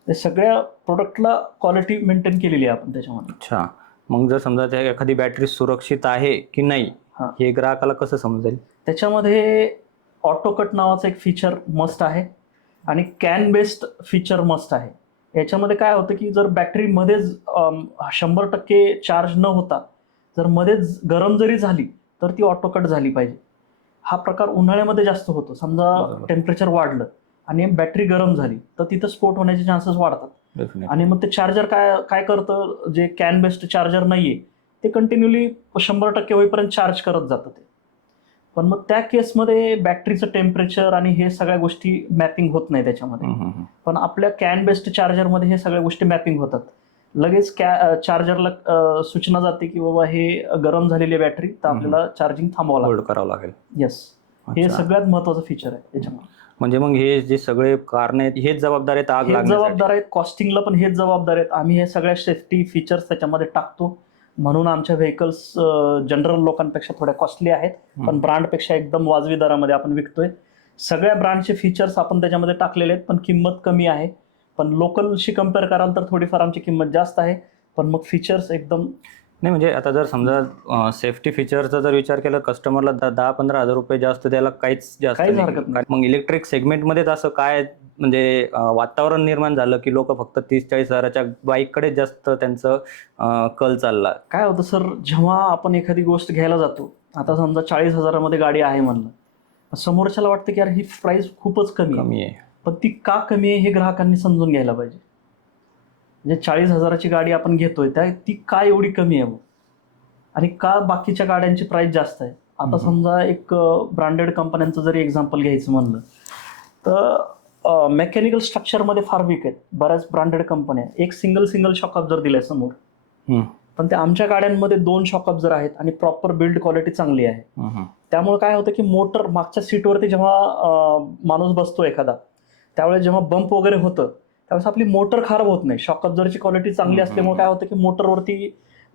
ते सगळ्या प्रोडक्टला क्वालिटी मेंटेन केलेली आहे आपण त्याच्यामध्ये. अच्छा. मग जर समजा त्या एखादी बॅटरी सुरक्षित आहे की नाही हे ग्राहकाला कसं समजेल? त्याच्यामध्ये ऑटो कट नावाचं एक फीचर मस्ट आहे आणि कॅन बेस्ड फीचर मस्ट आहे. याच्यामध्ये काय होतं की जर बॅटरी मध्येच 100% चार्ज न होता जर मध्येच गरम जरी झाली तर ती ऑटो कट झाली पाहिजे. हा प्रकार उन्हाळ्यामध्ये जास्त होतो. समजा टेम्परेचर वाढलं आणि बॅटरी गरम झाली तर तिथं स्फोट होण्याचे चान्सेस वाढतात. आणि मग ते चार्जर काय करतं, जे कॅन बेस्ड चार्जर नाहीये ते कंटिन्युअली 100% होईपर्यंत चार्ज करत जातं ते. पण मग त्या केसमध्ये बॅटरीचं टेम्परेचर आणि हे सगळ्या गोष्टी मॅपिंग होत नाही त्याच्यामध्ये. पण आपल्या कॅन बेस्ड चार्जरमध्ये हे सगळ्या गोष्टी मॅपिंग होतात. लगेच चार्जरला सूचना जाते की बाबा हे गरम झालेली बॅटरी, तर आपल्याला चार्जिंग थांबवावं करावं लागेल. येस, हे सगळ्यात महत्वाचं फीचर आहे त्याच्यामध्ये. म्हणजे मग हे जे सगळे कारण आहेत हेच जबाबदार आहेत आग लागण्यासाठी, जबाबदार आहेत कॉस्टिंगला पण हेच जबाबदार आहेत. आम्ही हे सगळ्या सेफ्टी फीचर्स त्याच्यामध्ये टाकतो, म्हणून आमच्या व्हेकल्स जनरल लोकांपेक्षा थोड्या कॉस्टली आहेत, पण ब्रँडपेक्षा एकदम वाजवी दरामध्ये आपण विकतोय. सगळ्या ब्रँडचे फीचर्स आपण त्याच्यामध्ये टाकलेले आहेत, पण किंमत कमी आहे. पण लोकलशी कम्पेअर कराल तर थोडीफार आमची किंमत जास्त आहे, पण मग फीचर्स एकदम नाही. म्हणजे आता जर समजा सेफ्टी फीचरचा जर विचार केला, कस्टमरला 10-15 हजार रुपये जास्त द्यायला काहीच हरकत नाही. मग इलेक्ट्रिक सेगमेंटमध्येच असं काय म्हणजे वातावरण निर्माण झालं की लोक फक्त 30-40 हजाराच्या बाईककडे जास्त त्यांचं कल चालला? काय होतं सर, जेव्हा आपण एखादी गोष्ट घ्यायला जातो, आता समजा 40 हजारामध्ये गाडी आहे म्हणलं, समोरच्याला वाटतं की यार ही प्राइस खूपच कमी आहे, पण ती का कमी आहे हे ग्राहकांनी समजून घ्यायला पाहिजे. म्हणजे 40 हजाराची गाडी आपण घेतोय ती का एवढी कमी आहे आणि का बाकीच्या गाड्यांची प्राइस जास्त आहे. आता समजा एक ब्रँडेड कंपन्यांचं जरी एक्झाम्पल घ्यायचं म्हणलं तर मेकॅनिकल स्ट्रक्चरमध्ये फार वीक आहेत बऱ्याच ब्रँडेड कंपन्या. एक सिंगल शॉक अब्झर दिलाय समोर, पण ते आमच्या गाड्यांमध्ये 2 शॉक अब्झर आहेत आणि प्रॉपर बिल्ड क्वालिटी चांगली आहे. त्यामुळे काय होतं की मोटर मागच्या सीटवरती जेव्हा माणूस बसतो एखादा, त्यावेळेस जेव्हा बंप वगैरे होतं त्यावेळेस आपली मोटर खराब होत नाही. शॉक अब्झरची क्वालिटी चांगली असल्यामुळे काय होतं की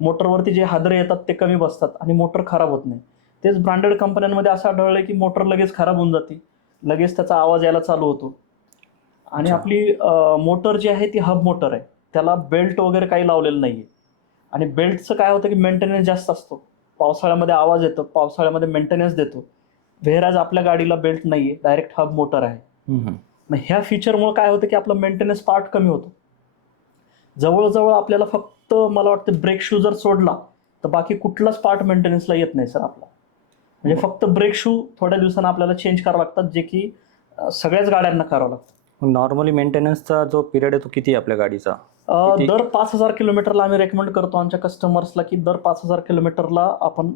मोटरवरती जे हादरे येतात ते कमी बसतात आणि मोटर खराब होत नाही. तेच ब्रँडेड कंपन्यांमध्ये असं आढळलंय की मोटर लगेच खराब होऊन जाते, लगेच त्याचा आवाज यायला चालू होतो. आणि आपली मोटर जी आहे ती हब मोटर आहे, त्याला बेल्ट वगैरे काही लावलेलं नाहीये. आणि बेल्टचं काय होतं की मेंटेनन्स जास्त असतो. पावसाळ्यामध्ये आवाज येतो, पावसाळ्यामध्ये मेंटेनन्स देतो. व्हेअरॅज आपल्या गाडीला बेल्ट नाहीये, डायरेक्ट हब मोटर आहे. मग ह्या फीचरमुळे काय होतं की आपलं मेंटेनन्स पार्ट कमी होतो. जवळजवळ आपल्याला फक्त मला वाटतं ब्रेक शू जर सोडला तर बाकी कुठलाच पार्ट मेंटेनन्सला येत नाही सर आपला. म्हणजे फक्त ब्रेक शू थोड्या दिवसांना आपल्याला चेंज करावं लागतात, जे की सगळ्याच गाड्यांना करावं लागतं. नॉर्मली मेंटेनन्सचा जो पिरियड आहे तो किती आहे आपल्या गाडीचा? किती? दर 5,000 किलोमीटरला आम्ही रेकमेंड करतो आमच्या कस्टमर्सला की दर 5,000 किलोमीटरला आपण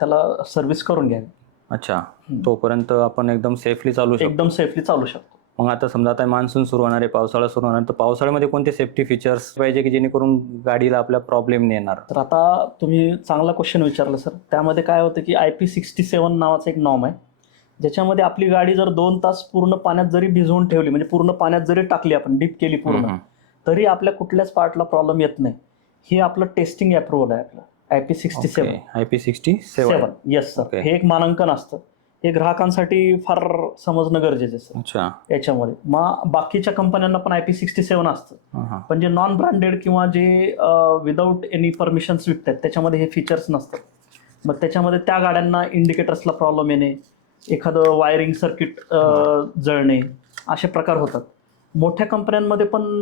त्याला सर्व्हिस करून घ्यावी. अच्छा, तोपर्यंत आपण एकदम सेफली चालू शकतो. एकदम सेफली चालू शकतो. मग आता समजा आता मान्सून सुरू होणार आहे, पावसाळा सुरू होणार आहे, तर पावसाळ्यामध्ये कोणते सेफ्टी फीचर्स पाहिजे की जेणेकरून गाडीला आपला प्रॉब्लेम नाही येणार? तर आता तुम्ही चांगला क्वेश्चन विचारला सर. त्यामध्ये काय होतं की IP67 नावाचा एक नॉर्म आहे, ज्याच्यामध्ये आपली गाडी जर 2 तास पूर्ण पाण्यात जरी भिजवून ठेवली, म्हणजे पूर्ण पाण्यात जरी टाकली आपण, डीप केली पूर्ण, तरी आपल्या कुठल्याच पार्टला प्रॉब्लेम येत नाही. हे आपलं टेस्टिंग अप्रुव्हल आहे आपलं IP67. IP67. Yes sir. Okay. हे एक मानांकन असतं. हे ग्राहकांसाठी फार समजणं गरजेचं आहे सर अच्छा. याच्यामध्ये. मग बाकीच्या कंपन्यांना पण IP67 असतं, हां. पण जे नॉन ब्रँडेड किंवा जे विदाऊट एनी परमिशन्स विकतात त्याच्यामध्ये हे फीचर्स नसतात. मग त्याच्यामध्ये त्या गाड्यांना इंडिकेटर्सला प्रॉब्लेम येणे, एखादं वायरिंग सर्किट जळणे, असे प्रकार होतात. मोठ्या कंपन्यांमध्ये पण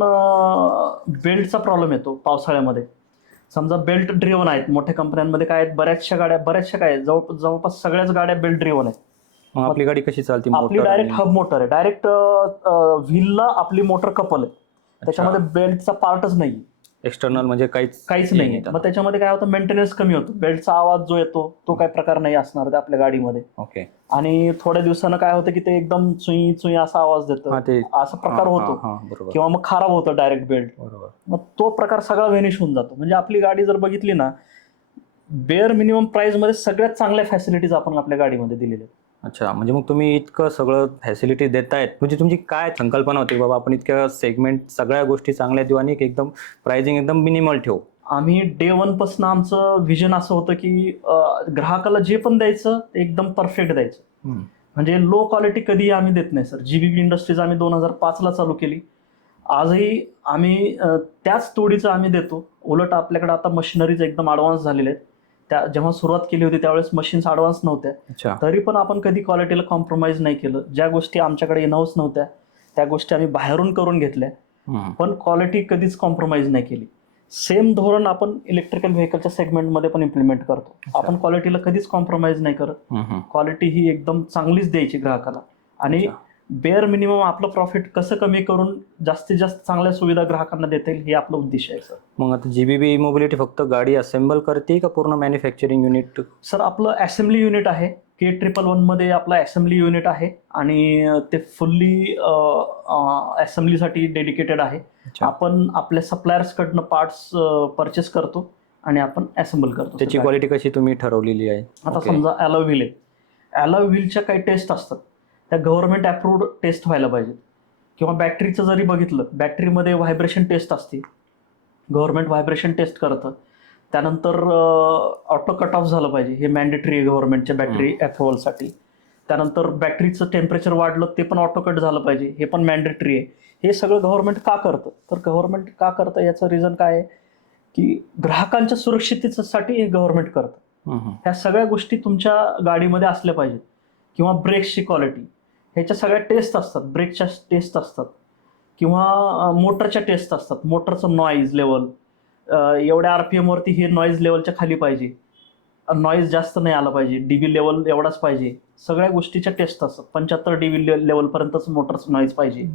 बेल्टचा प्रॉब्लेम येतो पावसाळ्यामध्ये. समजा बेल्ट ड्रिव्हन आहेत मोठ्या कंपन्यांमध्ये, काय आहेत बऱ्याचशा काय आहेत, जवळपास सगळ्याच गाड्या बेल्ट ड्रिव्हन आहेत. मग आपली गाडी कशी चालते? आपली डायरेक्ट हब मोटर आहे, डायरेक्ट व्हीलला आपली मोटर कपल आहे, त्याच्यामध्ये बेल्टचा पार्टच नाही, एक्सटर्नल म्हणजे काहीच नाही. मग त्याच्यामध्ये काय होतं, मेंटेनन्स कमी होतो, बेल्टचा आवाज जो येतो तो काही प्रकार नाही असणार आपल्या गाडीमध्ये. ओके. आणि थोड्या दिवसानं काय होतं की ते एकदम चुई चुई असा आवाज देतं, असा प्रकार होतो, किंवा मग खराब होतं डायरेक्ट बेल्ट. मग तो प्रकार सगळा व्हेनिश होऊन जातो. म्हणजे आपली गाडी जर बघितली ना, बेअर मिनिमम प्राइस मध्ये सगळ्यात चांगल्या फॅसिलिटीज आपण आपल्या गाडीमध्ये दिलेल्या आहेत. अच्छा, म्हणजे मग तुम्ही इतकं सगळं फॅसिलिटी देतायत, म्हणजे तुमची काय संकल्पना होती बाबा आपण इतक्या सेगमेंट सगळ्या गोष्टी चांगल्या देऊ आणि एकदम प्राइसिंग एकदम मिनिमल ठेवू? आम्ही डे 1 पासून आमचं विजन असं होतं की ग्राहकाला जे पण द्यायचं ते एकदम परफेक्ट द्यायचं. म्हणजे लो क्वालिटी कधीही आम्ही देत नाही सर. GBB इंडस्ट्रीज आम्ही 2005ला चालू केली, आजही आम्ही त्याच तोडीचं आम्ही देतो. उलट आपल्याकडे आता मशिनरीज एकदम ॲडव्हान्स झालेल्या आहेत. त्या जेव्हा सुरुवात केली होती त्यावेळेस मशीन्स ॲडव्हान्स नव्हत्या, तरी पण आपण कधी क्वालिटीला कॉम्प्रोमाइज नाही केलं. ज्या गोष्टी आमच्याकडे इनहाऊस नव्हत्या त्या गोष्टी आम्ही बाहेरून करून घेतल्या, पण क्वालिटी कधीच कॉम्प्रोमाइज नाही केली. सेम धोरण आपण इलेक्ट्रिकल व्हेकलच्या सेगमेंटमध्ये पण इम्प्लिमेंट करतो. आपण क्वालिटीला कधीच कॉम्प्रोमाइज नाही करत. क्वालिटी ही एकदम चांगलीच द्यायची ग्राहकाला, आणि बेअर मिनिमम आपलं प्रॉफिट कसं कमी करून जास्तीत जास्त चांगल्या सुविधा ग्राहकांना देता येईल हे आपलं उद्देश आहे सर. मग आता GBB मोबिलिटी फक्त गाडी असेंबल करते का पूर्ण मॅन्युफॅक्चरिंग युनिट? सर आपलं असेंब्ली युनिट आहे, K111 मध्ये आपलं असेंब्ली युनिट आहे, आणि ते फुल्ली असेंब्लीसाठी डेडिकेटेड आहे. आपण आपल्या सप्लायर्स कडनं पार्ट्स परचेस करतो आणि आपण असेंबल करतो. त्याची क्वालिटी कशी तुम्ही ठरवलेली आहे? आता समजा ॲलॉय व्हील आहे, ॲलॉय व्हीलच्या काही टेस्ट असतात त्या गव्हर्नमेंट अप्रूव्ड टेस्ट व्हायला पाहिजे. किंवा बॅटरीचं जरी बघितलं, बॅटरीमध्ये व्हायब्रेशन टेस्ट असते, गव्हर्नमेंट व्हायब्रेशन टेस्ट करतं. त्यानंतर ऑटो कट ऑफ झालं पाहिजे, हे मॅन्डेटरी आहे गव्हर्नमेंटच्या बॅटरी अप्रुव्हलसाठी. त्यानंतर बॅटरीचं टेम्परेचर वाढलं ते पण ऑटो कट झालं पाहिजे, हे पण मॅन्डेटरी आहे. हे सगळं गव्हर्नमेंट का करतं? तर गव्हर्नमेंट का करतं याचं रिझन काय आहे की ग्राहकांच्या सुरक्षिततेसाठी हे गव्हर्नमेंट करतं. ह्या सगळ्या गोष्टी तुमच्या गाडीमध्ये असल्या पाहिजेत. किंवा ब्रेक्सची क्वालिटी, ह्याच्या सगळ्या टेस्ट असतात, ब्रेकच्या टेस्ट असतात, किंवा मोटरच्या टेस्ट असतात. मोटरचं नॉईज लेवल एवढ्या RPM वरती हे नॉईज लेवलच्या खाली पाहिजे, नॉईज जास्त नाही आला पाहिजे, DB लेवल एवढाच पाहिजे. सगळ्या गोष्टीच्या टेस्ट असतात. 75 DB लेवलपर्यंतच मोटरचं नॉईज पाहिजे,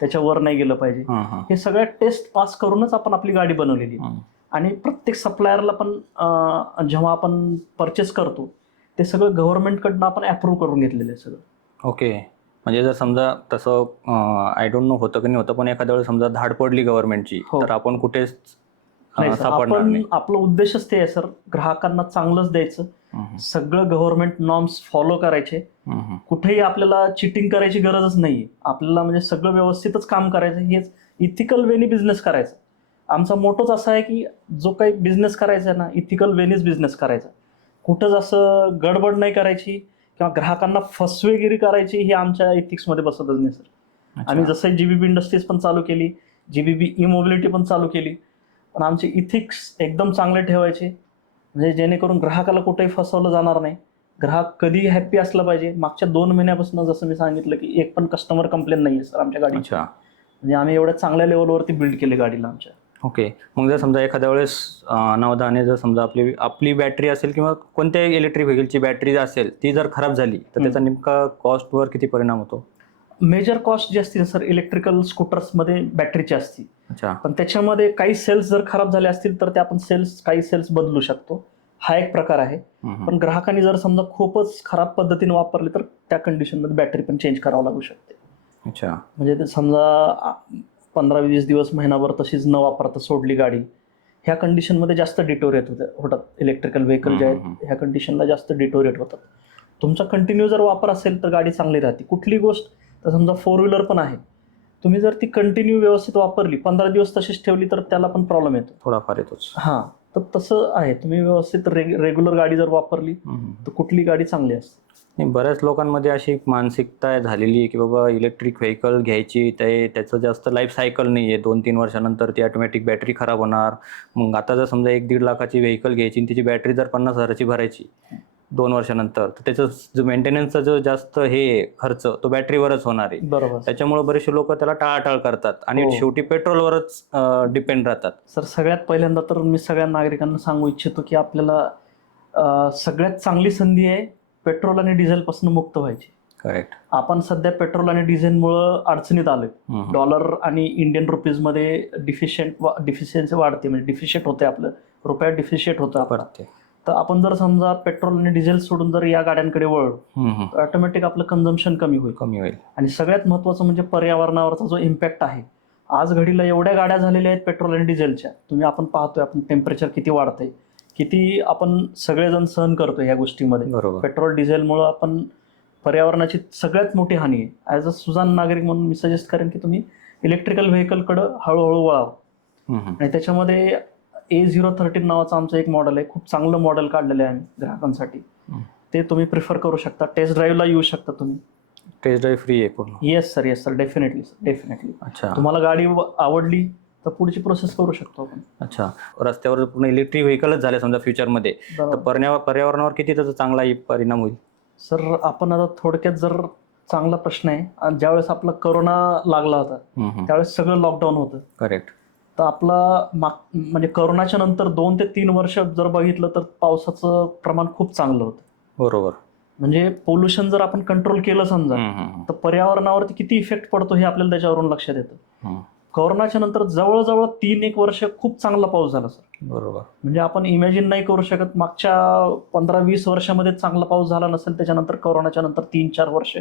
त्याच्यावर नाही गेलं पाहिजे. हे सगळ्या टेस्ट पास करूनच आपण आपली गाडी बनवलेली. आणि प्रत्येक सप्लायरला पण जेव्हा आपण परचेस करतो ते सगळं गव्हर्नमेंटकडनं आपण अप्रूव्ह करून घेतलेलं आहे सगळं. ओके. म्हणजे जर समजा तसं आय डोंट नो होतं की नाही होतं, पण एखाद्या वेळेस समजा धाड पडली गव्हर्नमेंटची, तर आपण कुठेच सापडणार नाही. आपलं उद्देशच ते आहे सर, ग्राहकांना चांगलंच द्यायचं, सगळं गव्हर्नमेंट नॉर्म्स फॉलो करायचे. कुठेही आपल्याला चिटिंग करायची गरजच नाहीये. आपल्याला म्हणजे सगळं व्यवस्थितच काम करायचं, हेच इथिकल वेनी बिझनेस करायचा. आमचा मोटोच असा आहे की जो काही बिझनेस करायचा आहे ना, इथिकल वेनीच बिझनेस करायचा. कुठंच असं गडबड नाही करायची किंवा ग्राहकांना फसवेगिरी करायची, हे आमच्या इथिक्समध्ये बसतच नाही सर. आम्ही जसं GBB इंडस्ट्रीज पण चालू केली, GBB ई मोबिलिटी पण चालू केली, पण आमचे इथिक्स एकदम चांगले ठेवायचे, म्हणजे जेणेकरून ग्राहकाला कुठेही फसवलं जाणार नाही. ग्राहक कधी हॅप्पी असला पाहिजे. मागच्या 2 महिन्यापासून जसं मी सांगितलं की एक पण कस्टमर कंप्लेंट नाही आहे सर आमच्या गाडीची. म्हणजे आम्ही एवढ्या चांगल्या लेवलवरती बिल्ड केले गाडीला आमच्या. ओके. मग जर समजा एखाद्या वेळेस अनावधाने जर समजा आपली आपली बॅटरी असेल किंवा कोणत्याही इलेक्ट्रिक व्हेकलची बॅटरी असेल ती जर खराब झाली तर त्याचा नेमका कॉस्टवर किती परिणाम होतो? मेजर कॉस्ट जी असते ना सर इलेक्ट्रिकल स्कूटर्समध्ये बॅटरीची असते. अच्छा. पण त्याच्यामध्ये काही सेल्स जर खराब झाले असतील तर ते आपण काही सेल्स बदलू शकतो. हा एक प्रकार आहे. पण ग्राहकांनी जर समजा खूपच खराब पद्धतीने वापरले तर त्या कंडिशनमध्ये बॅटरी पण चेंज करावं लागू शकते. अच्छा. म्हणजे ते समजा 15-20 दिवस महिनाभर तशीच न वापरता सोडली गाडी, ह्या कंडिशनमध्ये जास्त डिटोरेट होतात. इलेक्ट्रिकल व्हेकल जे आहेत ह्या कंडिशनला जास्त डिटोरेट होतात. तुमचा कंटिन्यू जर वापर असेल तर गाडी चांगली राहते. कुठली गोष्ट तर समजा 4 व्हीलर पण आहे, तुम्ही जर ती कंटिन्यू व्यवस्थित वापरली 15 दिवस तशीच ठेवली तर त्याला पण प्रॉब्लेम येतो. थोडाफार येतोच. हां, तर तसं आहे. तुम्ही व्यवस्थित रेग्युलर गाडी जर वापरली तर कुठली गाडी चांगली असते. नाही, बऱ्याच लोकांमध्ये अशी मानसिकता झालेली आहे की बाबा इलेक्ट्रिक व्हेकल घ्यायची, त्याचं जास्त लाईफ सायकल नाही आहे. 2-3 वर्षानंतर ती ऑटोमॅटिक बॅटरी खराब होणार. मग आता जर समजा 1-1.5 लाखाची व्हेकल घ्यायची आणि तिची बॅटरी जर 50,000ची भरायची 2 वर्षानंतर, तर त्याचं जो मेंटेनन्सचा जो जास्त हे खर्च तो बॅटरीवरच होणार आहे. बरोबर. त्याच्यामुळे बरेचसे लोक त्याला टाळाटाळ करतात आणि शेवटी पेट्रोलवरच डिपेंड राहतात. सर सगळ्यात पहिल्यांदा तर मी सगळ्या नागरिकांना सांगू इच्छितो की आपल्याला सगळ्यात चांगली संधी आहे पेट्रोल आणि डिझेलपासून मुक्त व्हायची. करेक्ट. आपण सध्या पेट्रोल आणि डिझेलमुळं अडचणीत आलोय. डॉलर आणि इंडियन रुपीजमध्ये डिफिशियन्सी वाढते, म्हणजे डिफिशिएट होते, आपलं रुपया डिफिशिएट होतं आपण. तर आपण जर समजा पेट्रोल आणि डिझेल सोडून जर या गाड्यांकडे वळलो तर ऑटोमॅटिक आपलं कन्झम्पशन कमी होईल. आणि सगळ्यात महत्त्वाचं म्हणजे पर्यावरणावरचा जो इम्पॅक्ट आहे. आज घडीला एवढ्या गाड्या झालेल्या आहेत पेट्रोल आणि डिझेलच्या, आपण पाहतोय आपण टेम्परेचर किती वाढतंय, किती आपण सगळेजण सहन करतोय ह्या गोष्टीमध्ये. पेट्रोल डिझेलमुळं आपण पर्यावरणाची सगळ्यात मोठी हानी आहे. ॲज अ सुजाण नागरिक म्हणून मी सजेस्ट करेन की तुम्ही इलेक्ट्रिकल व्हेकलकडं हळूहळू वळावं. आणि त्याच्यामध्ये A013 नावाचं आमचं एक मॉडेल आहे, खूप चांगलं मॉडेल काढलेलं आहे आम्ही ग्राहकांसाठी. ते तुम्ही प्रिफर करू शकता. टेस्ट ड्राईव्हला येऊ शकता तुम्ही. टेस्ट ड्राईव्ह फ्री आहे पूर्ण? Yes sir, definitely sir, definitely. अच्छा. तुम्हाला गाडी आवडली तर पुढची प्रोसेस करू शकतो आपण. अच्छा. रस्त्यावर पूर्ण इलेक्ट्रिक व्हेकलच झाले समजा फ्युचरमध्ये, तर पर्यावरणावर किती त्याचा चांगला परिणाम होईल? सर आपण आता थोडक्यात जर चांगला प्रश्न आहे. आणि ज्यावेळेस आपला कोरोना लागला होता त्यावेळेस सगळं लॉकडाऊन होतं. करेक्ट. तर आपला म्हणजे कोरोनाच्या नंतर 2 ते 3 वर्ष जर बघितलं तर पावसाचं प्रमाण खूप चांगलं होतं. बरोबर. म्हणजे पोल्युशन जर आपण कंट्रोल केलं समजा तर पर्यावरणावरती किती इफेक्ट पडतो हे आपल्याला त्याच्यावरून लक्षात येतं. कोरोनाच्या नंतर जवळजवळ 3-1 वर्ष खूप चांगला पाऊस झाला सर. बरोबर. म्हणजे आपण इमॅजिन नाही करू शकत मागच्या 15-20 वर्षामध्ये चांगला पाऊस झाला नसेल. त्याच्यानंतर कोरोनाच्या नंतर 3-4 वर्ष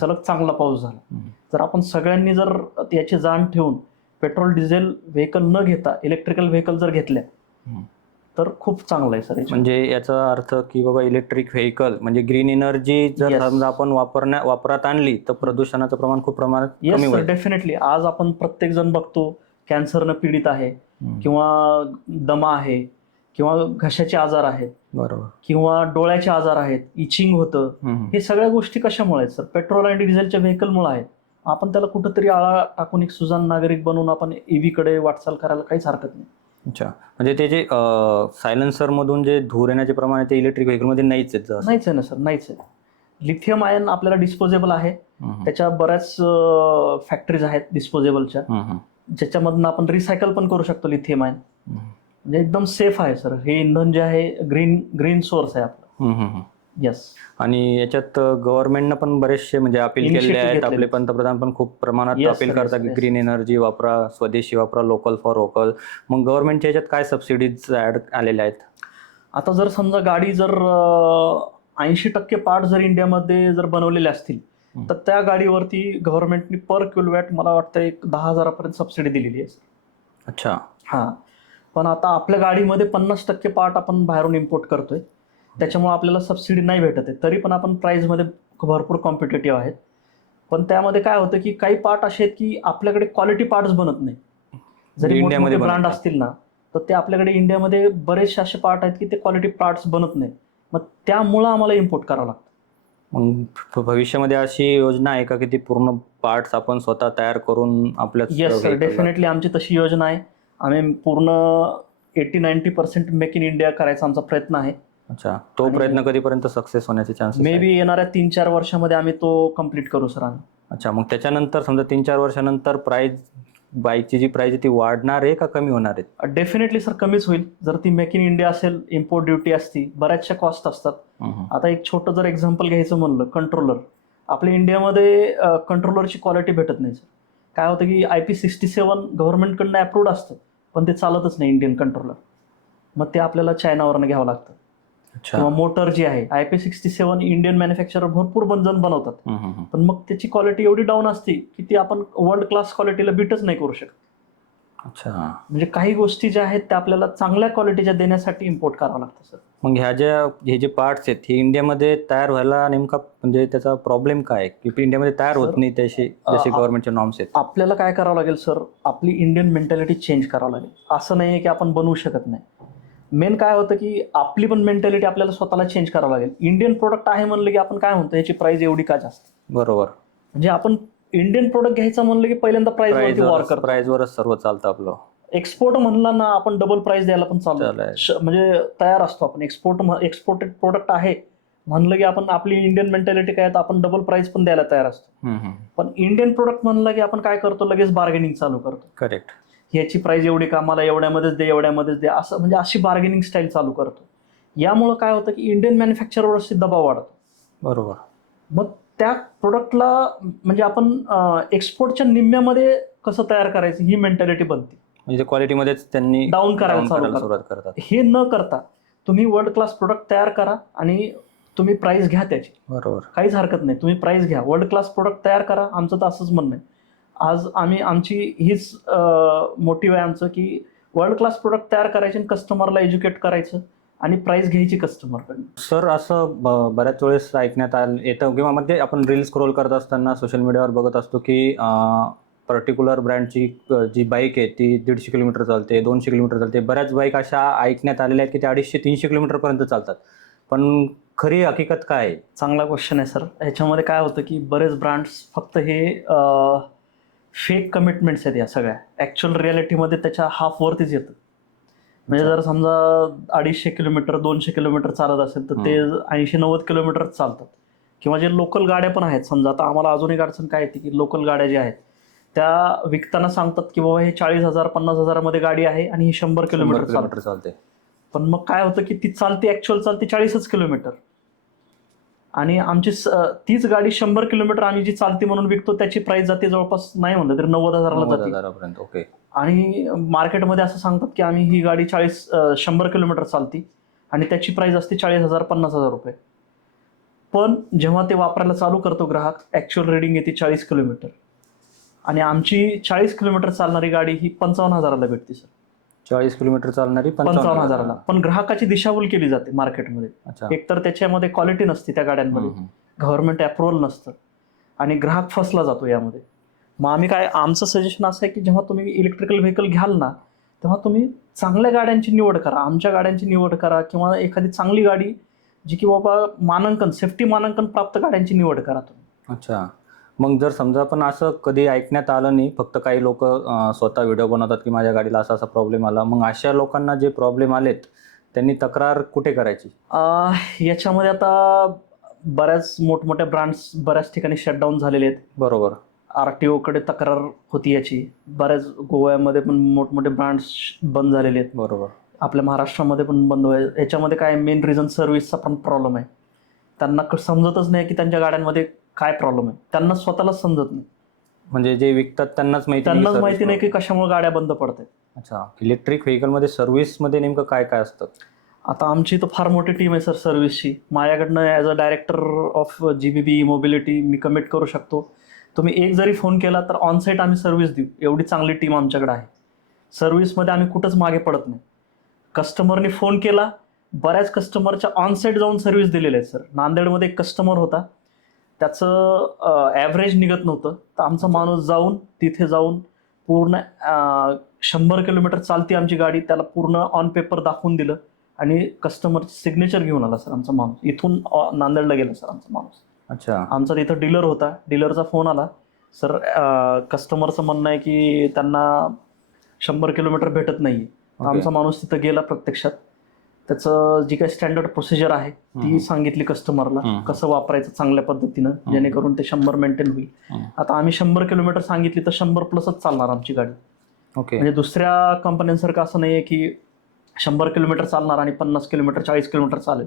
सलग चांगला पाऊस झाला. जर आपण सगळ्यांनी जर याची जाण ठेवून पेट्रोल डिझेल व्हेकल न घेता इलेक्ट्रिकल व्हेकल जर घेतल्या तर खूप चांगलं आहे सर. म्हणजे याचा अर्थ की बाबा इलेक्ट्रिक व्हेकल म्हणजे ग्रीन एनर्जी जर समजा आपण वापरात आणली तर प्रदूषणाचं प्रमाण खूप प्रमाणात कमी होईल. डेफिनेटली. आज आपण प्रत्येक जण बघतो कॅन्सरनं पीडित आहे किंवा दमा आहे किंवा घशाचे आजार आहेत. बरोबर. किंवा डोळ्याचे आजार आहेत, इचिंग होतं. हे सगळ्या गोष्टी कशामुळे आहेत सर? पेट्रोल आणि डिझेलच्या व्हेकलमुळे आहेत. आपण त्याला कुठंतरी आळा टाकून एक सुजाण नागरिक बनवून आपण EV कडे वाटचाल करायला काहीच हरकत नाही. अच्छा. म्हणजे ते जे सायलेन्सर मधून जे धूर येण्याचे प्रमाण आहे ते इलेक्ट्रिक व्हेकलमध्ये नाहीच आहे ना सर, नाहीच आहे. लिथियम आयन आपल्याला डिस्पोजेबल आहे. त्याच्या बऱ्याच फॅक्टरीज आहेत डिस्पोजेबलच्या, ज्याच्यामधून आपण रिसायकल पण करू शकतो लिथियम आयन. म्हणजे एकदम सेफ आहे सर. हे इंधन जे आहे ग्रीन सोर्स आहे आपलं. येस. आणि याच्यात गव्हर्नमेंटनं पण बरेचसे म्हणजे अपील केलेले आहेत. आपले पंतप्रधान पण खूप प्रमाणात अपील करतात की ग्रीन एनर्जी वापरा, स्वदेशी वापरा, लोकल फॉर वोकल. मग गव्हर्नमेंटच्या याच्यात काय सबसिडीज ऍड आलेल्या आहेत? आता जर समजा गाडी जर 80% पार्ट जर इंडियामध्ये जर बनवलेले असतील तर त्या गाडीवरती गव्हर्नमेंटनी पर किलोवॅट मला वाटतं एक 10,000 सबसिडी दिलेली आहे. अच्छा. हां. पण आता आपल्या गाडीमध्ये 50% पार्ट आपण बाहेरून इम्पोर्ट करतोय, त्याच्यामुळे आपल्याला सबसिडी नाही भेटत आहे. तरी पण आपण प्राईजमध्ये भरपूर कॉम्पिटेटिव्ह आहेत. पण त्यामध्ये काय होतं की काही पार्ट असे आहेत की आपल्याकडे क्वालिटी पार्ट्स बनत नाही. जरी मोठे ब्रँड असतील ना तर ते आपल्याकडे इंडियामध्ये बरेचसे असे पार्ट आहेत की ते क्वालिटी पार्ट्स बनत नाही. मग त्यामुळं आम्हाला इम्पोर्ट करावं लागतं. मग भविष्यामध्ये अशी योजना आहे का की ती पूर्ण पार्ट्स आपण स्वतः तयार करून आपल्या? येस सर, डेफिनेटली आमची तशी योजना आहे. आम्ही पूर्ण 80-90% मेक इन इंडिया करायचा आमचा प्रयत्न आहे. अच्छा. तो प्रयत्न कधीपर्यंत सक्सेस होण्याचे चान्सेस? मे बी येणाऱ्या 3-4 वर्षामध्ये आम्ही तो कम्प्लीट करू सर आम्ही. अच्छा. मग त्याच्यानंतर समजा 3-4 वर्षानंतर प्राइस बाईकची जी प्राइस आहे ती वाढणार आहे का कमी होणार आहे? डेफिनेटली सर कमीच होईल. जर ती मेक इन इंडिया असेल, इम्पोर्ट ड्युटी असती, बऱ्याचशा कॉस्ट असतात. आता एक छोटं जर एक्झाम्पल घ्यायचं म्हणलं, कंट्रोलर. आपल्या इंडियामध्ये कंट्रोलरची क्वालिटी भेटत नाही सर. काय होतं की IP67 गव्हर्नमेंटकडनं अप्रूव्ड असतं, पण ते चालतच नाही इंडियन कंट्रोलर. मग ते आपल्याला चायनावरनं घ्यावं लागतं. किंवा मोटर जी आहे IP67 इंडियन मॅन्युफॅक्चरर भरपूर जण बनवतात, पण मग त्याची क्वालिटी एवढी डाऊन असते की ती आपण वर्ल्ड क्लास क्वालिटीला बीटच नाही करू शकत. अच्छा. म्हणजे काही गोष्टी ज्या आहेत त्या आपल्याला चांगल्या क्वालिटीच्या देण्यासाठी इम्पोर्ट करावं लागतं सर. मग हे जे पार्ट्स आहेत हे इंडियामध्ये तयार व्हायला नेमका म्हणजे त्याचा प्रॉब्लेम काय आहे की इंडियामध्ये तयार होत नाही जसे गव्हर्नमेंटचे नॉर्म्स आहेत? आपल्याला काय करावं लागेल सर, आपली इंडियन मेंटॅलिटी चेंज करावं लागेल. असं नाही आहे की आपण बनवू शकत नाही. मेन काय होतं की आपली पण मेंटॅलिटी आपल्याला स्वतःला चेंज करावं लागेल. इंडियन प्रोडक्ट आहे म्हणलं की आपण काय म्हणतो, याची प्राइस एवढी का जास्त? बरोबर. म्हणजे आपण इंडियन प्रोडक्ट घ्यायचं म्हणलं की पहिल्यांदा प्राइसवरती वॉर करतो. प्राइसवरच सर्व चालतं आपलं. एक्सपोर्ट म्हणला ना, आपण डबल प्राइस द्यायला पण म्हणजे तयार असतो आपण. एक्सपोर्टेड प्रोडक्ट आहे म्हणलं की आपण, आपली इंडियन मेंटॅलिटी काय, तर आपण डबल प्राइस पण द्यायला तयार असतो. पण इंडियन प्रोडक्ट म्हणलं की आपण काय करतो, लगेच बार्गेनिंग चालू करतो. करेक्ट. ह्याची प्राइस एवढी का, मला एवढ्यामध्येच दे, एवढ्यामध्येच दे, असं म्हणजे अशी बार्गेनिंग स्टाईल चालू करतो. यामुळं काय होतं की इंडियन मॅन्युफॅक्चरवरच दबाव वाढतो. बरोबर. मग त्या प्रोडक्टला म्हणजे आपण एक्सपोर्टच्या निम्म्यामध्ये कसं तयार करायचं ही मेंटॅलिटी बनते. म्हणजे क्वालिटीमध्येच त्यांनी डाऊन करायला सुरुवात करतात. हे न करता तुम्ही वर्ल्ड क्लास प्रोडक्ट तयार करा आणि तुम्ही प्राइस घ्या त्याची. बरोबर. काहीच हरकत नाही, तुम्ही प्राइस घ्या, वर्ल्ड क्लास प्रोडक्ट तयार करा. आमचं तर असंच म्हणणं आहे. आज आमची हीच मोटिव्ह आहे आमचं की वर्ल्ड क्लास प्रोडक्ट तयार करायचे आणि कस्टमरला एज्युकेट करायचं आणि प्राइस घ्यायची कस्टमरकडून. सर असं बऱ्याच वेळेस ऐकण्यात येतं किंवा मध्ये आपण रील स्क्रोल करत असताना सोशल मीडियावर बघत असतो की पर्टिक्युलर ब्रँडची जी बाईक आहे ती 150 किलोमीटर चालते, 200 किलोमीटर चालते. बऱ्याच बाईक अशा ऐकण्यात आलेल्या आहेत की त्या 250-300 किलोमीटरपर्यंत चालतात. पण खरी हकीकत काय आहे? चांगला क्वेश्चन आहे सर. ह्याच्यामध्ये काय होतं की बरेच ब्रँड्स फक्त हे फेक कमिटमेंट्स आहेत या सगळ्या. ॲक्च्युअल रिॲलिटीमध्ये त्याच्या हाफवरतीच येतं. म्हणजे जर समजा 250 किलोमीटर 200 किलोमीटर चालत असेल तर ते 80-90 किलोमीटरच चालतात. किंवा जे लोकल गाड्या पण आहेत, समजा आता आम्हाला अजून एक अडचण काय येते की लोकल गाड्या ज्या आहेत त्या विकताना सांगतात की बाबा हे 40,000-50,000 मध्ये गाडी आहे आणि ही 100 किलोमीटर चालते. पण मग काय होतं की ती ॲक्च्युअल चालते 40च किलोमीटर आणि आमची तीच गाडी 100 किलोमीटर आम्ही जी चालते म्हणून विकतो त्याची प्राइस जाते जवळपास नाही म्हणलं तरी 90,000ला जाते. ओके. आणि मार्केटमध्ये असं सांगतात की आम्ही ही गाडी 100 किलोमीटर चालती आणि त्याची प्राइस असते 40,000-50,000 रुपये. पण जेव्हा ते वापरायला चालू करतो ग्राहक, ॲक्च्युअल रिडिंग येते 40 किलोमीटर आणि आमची 40 किलोमीटर चालणारी गाडी ही 55,000ला भेटते सर. 40 किलोमीटर चालणारी 55,000ला. पण ग्राहकाची दिशाभूल केली जाते मार्केटमध्ये. एकतर त्याच्यामध्ये क्वालिटी नसते त्या गाड्यांमध्ये, गव्हर्नमेंट अप्रुव्हल नसतं आणि ग्राहक फसला जातो यामध्ये. मग आमचं सजेशन असं आहे की जेव्हा तुम्ही इलेक्ट्रिकल व्हेकल घ्याल ना, तेव्हा तुम्ही चांगल्या गाड्यांची निवड करा, आमच्या गाड्यांची निवड करा किंवा एखादी चांगली गाडी जी की बाबा सेफ्टी मानांकन प्राप्त गाड्यांची निवड करा तुम्ही. अच्छा. मग जर समजा पण असं कधी ऐकण्यात आलं नाही, फक्त काही लोक स्वतः व्हिडिओ बनवतात की माझ्या गाडीला असा प्रॉब्लेम आला, मग अशा लोकांना जे प्रॉब्लेम आलेत त्यांनी तक्रार कुठे करायची? याच्यामध्ये आता बऱ्याच मोठमोठ्या ब्रँड्स बऱ्याच ठिकाणी शटडाऊन झालेले आहेत. बरोबर. RTOकडे तक्रार होती याची. बऱ्याच गोव्यामध्ये पण मोठमोठे ब्रँड्स बंद झालेले आहेत. बरोबर. आपल्या महाराष्ट्रामध्ये पण बंद व्हायला. याच्यामध्ये काय मेन रिझन सर्व्हिसचा पण प्रॉब्लेम आहे. त्यांना समजतच नाही की त्यांच्या गाड्यांमध्ये काय प्रॉब्लेम आहे, त्यांना स्वतःलाच समजत नाही. म्हणजे जे विकतात त्यांनाच माहिती नाही की कशामुळे गाड्या बंद पडतात. अच्छा. इलेक्ट्रिक व्हेकलमध्ये सर्व्हिसमध्ये नेमकं काय काय असतं? आता आमची तर फार मोठी टीम आहे सर सर्व्हिसची. माझ्याकडनं as a director of GBB mobility me commit करू शकतो. तुम्ही एक जरी फोन केला तर ऑनसाईट आम्ही सर्व्हिस देऊ, एवढी चांगली टीम आमच्याकडे आहे. सर्व्हिसमध्ये आम्ही कुठंच मागे पडत नाही. कस्टमरने फोन केला, बऱ्याच कस्टमरच्या ऑनसाईट जाऊन सर्व्हिस दिलेल्या आहेत सर. नांदेडमध्ये एक कस्टमर होता, त्याचं ॲव्हरेज निघत नव्हतं, तर आमचा माणूस तिथे जाऊन पूर्ण 100 किलोमीटर चालती आमची गाडी, त्याला पूर्ण ऑन पेपर दाखवून दिलं आणि कस्टमरची सिग्नेचर घेऊन आला सर आमचा माणूस. इथून नांदेडला गेला सर आमचा माणूस. अच्छा. आमचा तिथं डीलर होता, डीलरचा फोन आला, सर कस्टमरचं म्हणणं आहे की त्यांना 100 किलोमीटर भेटत नाही. आमचा माणूस तिथं गेला प्रत्यक्षात, त्याचं जी काही स्टँडर्ड प्रोसिजर आहे ती सांगितली कस्टमरला, कसं वापरायचं चांगल्या पद्धतीनं जेणेकरून ते 100 मेंटेन होईल. आता आम्ही 100 किलोमीटर सांगितली तर 100 प्लसच चालणार आमची गाडी. ओके. म्हणजे दुसऱ्या कंपन्यांसारखं असं नाहीये की 100 किलोमीटर चालणार आणि 50 किलोमीटर 40 किलोमीटर चालेल.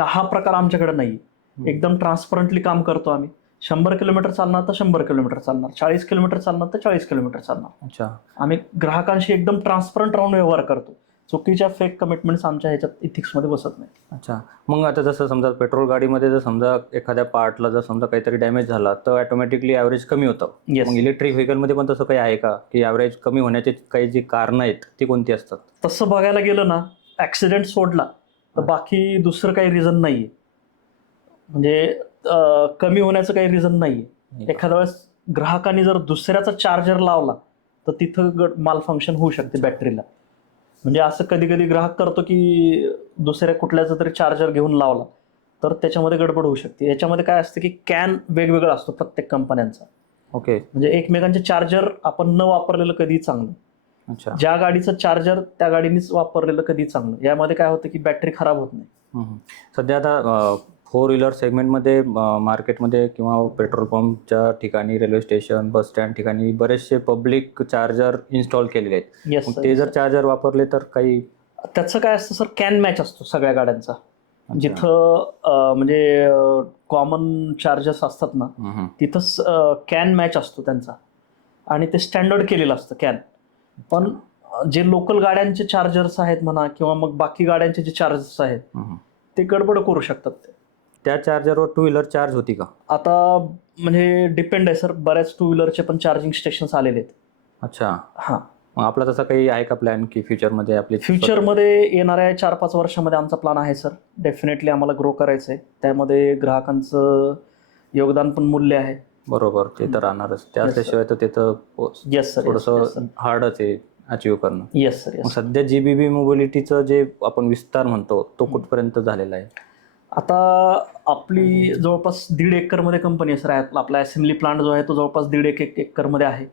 हा प्रकार आमच्याकडे नाही. एकदम ट्रान्सपरंटली काम करतो आम्ही. 100 किलोमीटर चालणार तर 100 किलोमीटर चालणार, 40 किलोमीटर चालणार तर 40 किलोमीटर चालणार. अच्छा. आम्ही ग्राहकांशी एकदम ट्रान्सपरंट राहून व्यवहार करतो. चुकीच्या फेक कमिटमेंट्स आमच्या ह्याच्यात इथिक्समध्ये बसत नाही. अच्छा. मग आता जसं समजा पेट्रोल गाडीमध्ये जर समजा एखाद्या पार्टला जर समजा काहीतरी डॅमेज झाला तर ऑटोमॅटिकली ॲव्हरेज कमी होतं. Yes. मग इलेक्ट्रिक व्हेकलमध्ये पण तसं काही आहे का, की ॲव्हरेज कमी होण्याचे काही जी कारणं आहेत ती कोणती असतात? तसं बघायला गेलं ना, ॲक्सिडेंट सोडला तर बाकी दुसरं काही रिझन नाहीये. म्हणजे कमी होण्याचं काही रिझन नाहीये. एखाद्या वेळेस ग्राहकांनी जर दुसऱ्याचा चार्जर लावला तर तिथं माल फंक्शन होऊ शकते बॅटरीला. म्हणजे असं कधी कधी ग्राहक करतो की दुसऱ्या कुठल्याचा तरी चार्जर घेऊन लावला तर त्याच्यामध्ये गडबड होऊ शकते. याच्यामध्ये काय असतं की कॅन वेगवेगळा असतो प्रत्येक कंपन्यांचा. ओके. म्हणजे एकमेकांचे चार्जर आपण न वापरलेलं कधीही चांगलं. अच्छा. ज्या गाडीचं चार्जर त्या गाडीनेच वापरलेलं कधी चांगलं. यामध्ये काय होतं की बॅटरी खराब होत नाही. सध्या आता 4 व्हीलर सेगमेंटमध्ये मार्केटमध्ये किंवा पेट्रोल पंपच्या ठिकाणी, रेल्वे स्टेशन, बस स्टँड ठिकाणी बरेचसे पब्लिक चार्जर इन्स्टॉल केलेले आहेत. येस मग ते जर चार्जर वापरले तर काही त्याचं काय असतं सर, कॅन मॅच असतो सगळ्या गाड्यांचा. जिथं म्हणजे कॉमन चार्जर्स असतात ना तिथंच कॅन मॅच असतो त्यांचा आणि ते स्टँडर्ड केलेलं असतं कॅन. पण जे लोकल गाड्यांचे चार्जर्स आहेत म्हणा किंवा मग बाकी गाड्यांचे जे चार्जर्स आहेत ते गडबड करू शकतात. त्या चार्जरवर 2 व्हीलर चार्ज होती का? आता म्हणजे डिपेंड आहे सर, बऱ्याच 2 व्हीलरचे पण चार्जिंग स्टेशन्स आलेले आहेत. अच्छा. हां. मग आपला तसा काही आहे का प्लॅन की फ्युचरमध्ये आपले? फ्युचरमध्ये येणाऱ्या 4-5 वर्षामध्ये आमचा प्लॅन आहे सर. डेफिनेटली आम्हाला ग्रो करायचं आहे. त्यामध्ये ग्राहकांचं योगदान पण मूल्य आहे. बरोबर, ते तर राहणारच. त्याशिवाय तर ते तर येस सर, थोडंसं हार्डच आहे अचीव करणं. Yes sir. मग सध्या GBB मोबिलिटीचं जे आपण विस्तार म्हणतो तो कुठपर्यंत झालेला आहे? आता आपली जवळपास 1.5 एकरमध्ये कंपनी आहे सर. आपला असेंब्ली प्लांट जो आहे तो जवळपास 1.5 एकरमध्ये आहे.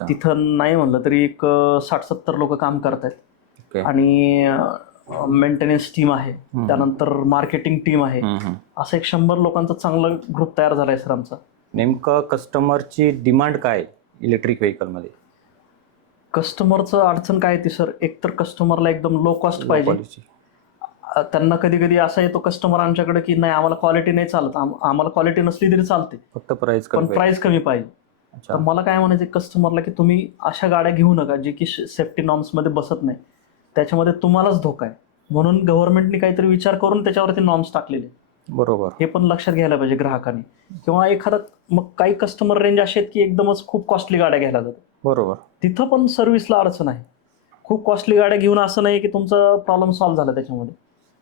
तिथं नाही म्हणलं तरी एक 60-70 लोक काम करत आहेत. आणि मेंटेनन्स टीम आहे, त्यानंतर मार्केटिंग टीम आहे. असं एक 100 लोकांचा चांगला ग्रुप तयार झालाय सर आमचा. नेमकं कस्टमरची डिमांड काय इलेक्ट्रिक व्हेकलमध्ये? कस्टमरचं अडचण काय ती सर, एक तर कस्टमरला एकदम लो कॉस्ट पाहिजे. त्यांना कधी कधी असा येतो कस्टमर आमच्याकडे की नाही आम्हाला क्वालिटी नाही चालत, आम्हाला क्वालिटी नसली तरी चालते फक्त प्राइस पण प्राइस कमी पाहिजे. तर मला काय म्हणायचं कस्टमरला की तुम्ही अशा गाड्या घेऊ नका जे की सेफ्टी नॉर्म्समध्ये बसत नाही, त्याच्यामध्ये तुम्हालाच धोका आहे. म्हणून गव्हर्नमेंटने काहीतरी विचार करून त्याच्यावरती नॉर्म्स टाकलेले. बरोबर, हे पण लक्षात घ्यायला पाहिजे ग्राहकांनी. किंवा एखादा मग काही कस्टमर रेंज असे आहेत की एकदमच खूप कॉस्टली गाड्या घ्यायला जातात. बरोबर, तिथं पण सर्व्हिसला अडचण आहे. खूप कॉस्टली गाड्या घेऊन असं नाही की तुमचा प्रॉब्लेम सॉल्व्ह झाला त्याच्यामध्ये,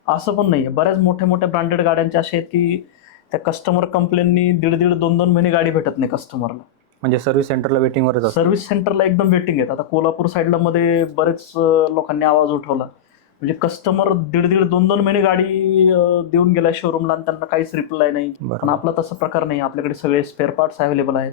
असं पण नाही. बऱ्याच मोठ्या मोठ्या ब्रँडेड गाड्यांच्या अशा आहेत की त्या कस्टमर कंप्लेननी 1.5 2 महिने गाडी भेटत नाही कस्टमरला. म्हणजे सर्व्हिस सेंटरला वेटिंगवरच असतं. सर्व्हिस सेंटरला एकदम वेटिंग आहेत. आता कोल्हापूर साईडला मध्ये बरेच लोकांनी आवाज उठवला. म्हणजे कस्टमर 1.5 2 महिने गाडी देऊन गेला शोरूमला आणि त्यांना काहीच रिप्लाय नाही. पण आपला तसा प्रकार नाही. आपल्याकडे सगळे स्पेअर पार्ट्स अवेलेबल आहेत,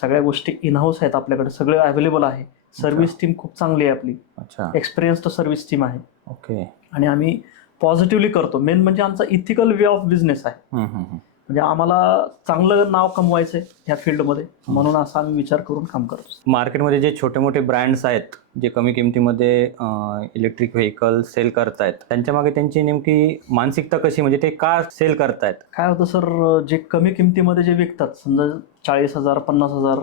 सगळ्या गोष्टी इनहाऊस आहेत, आपल्याकडे सगळे अवेलेबल आहे. सर्व्हिस टीम खूप चांगली आहे आपली. अच्छा, एक्सपिरियन्स्ड सर्व्हिस टीम आहे. ओके. आणि आम्ही पॉझिटिव्हली करतो. मेन म्हणजे आमचा इथिकल वे ऑफ बिझनेस आहे. म्हणजे आम्हाला चांगलं नाव कमवायचंय ह्या फील्डमध्ये, म्हणून असा आम्ही विचार करून काम करतो. मार्केटमध्ये जे छोटे मोठे ब्रँड्स आहेत जे कमी किमतीमध्ये इलेक्ट्रिक व्हेकल सेल करतायत, त्यांच्या मागे त्यांची नेमकी मानसिकता कशी, म्हणजे ते का सेल करतायत? काय होतं सर, जे कमी किमतीमध्ये जे विकतात, समजा 40,000 50,000,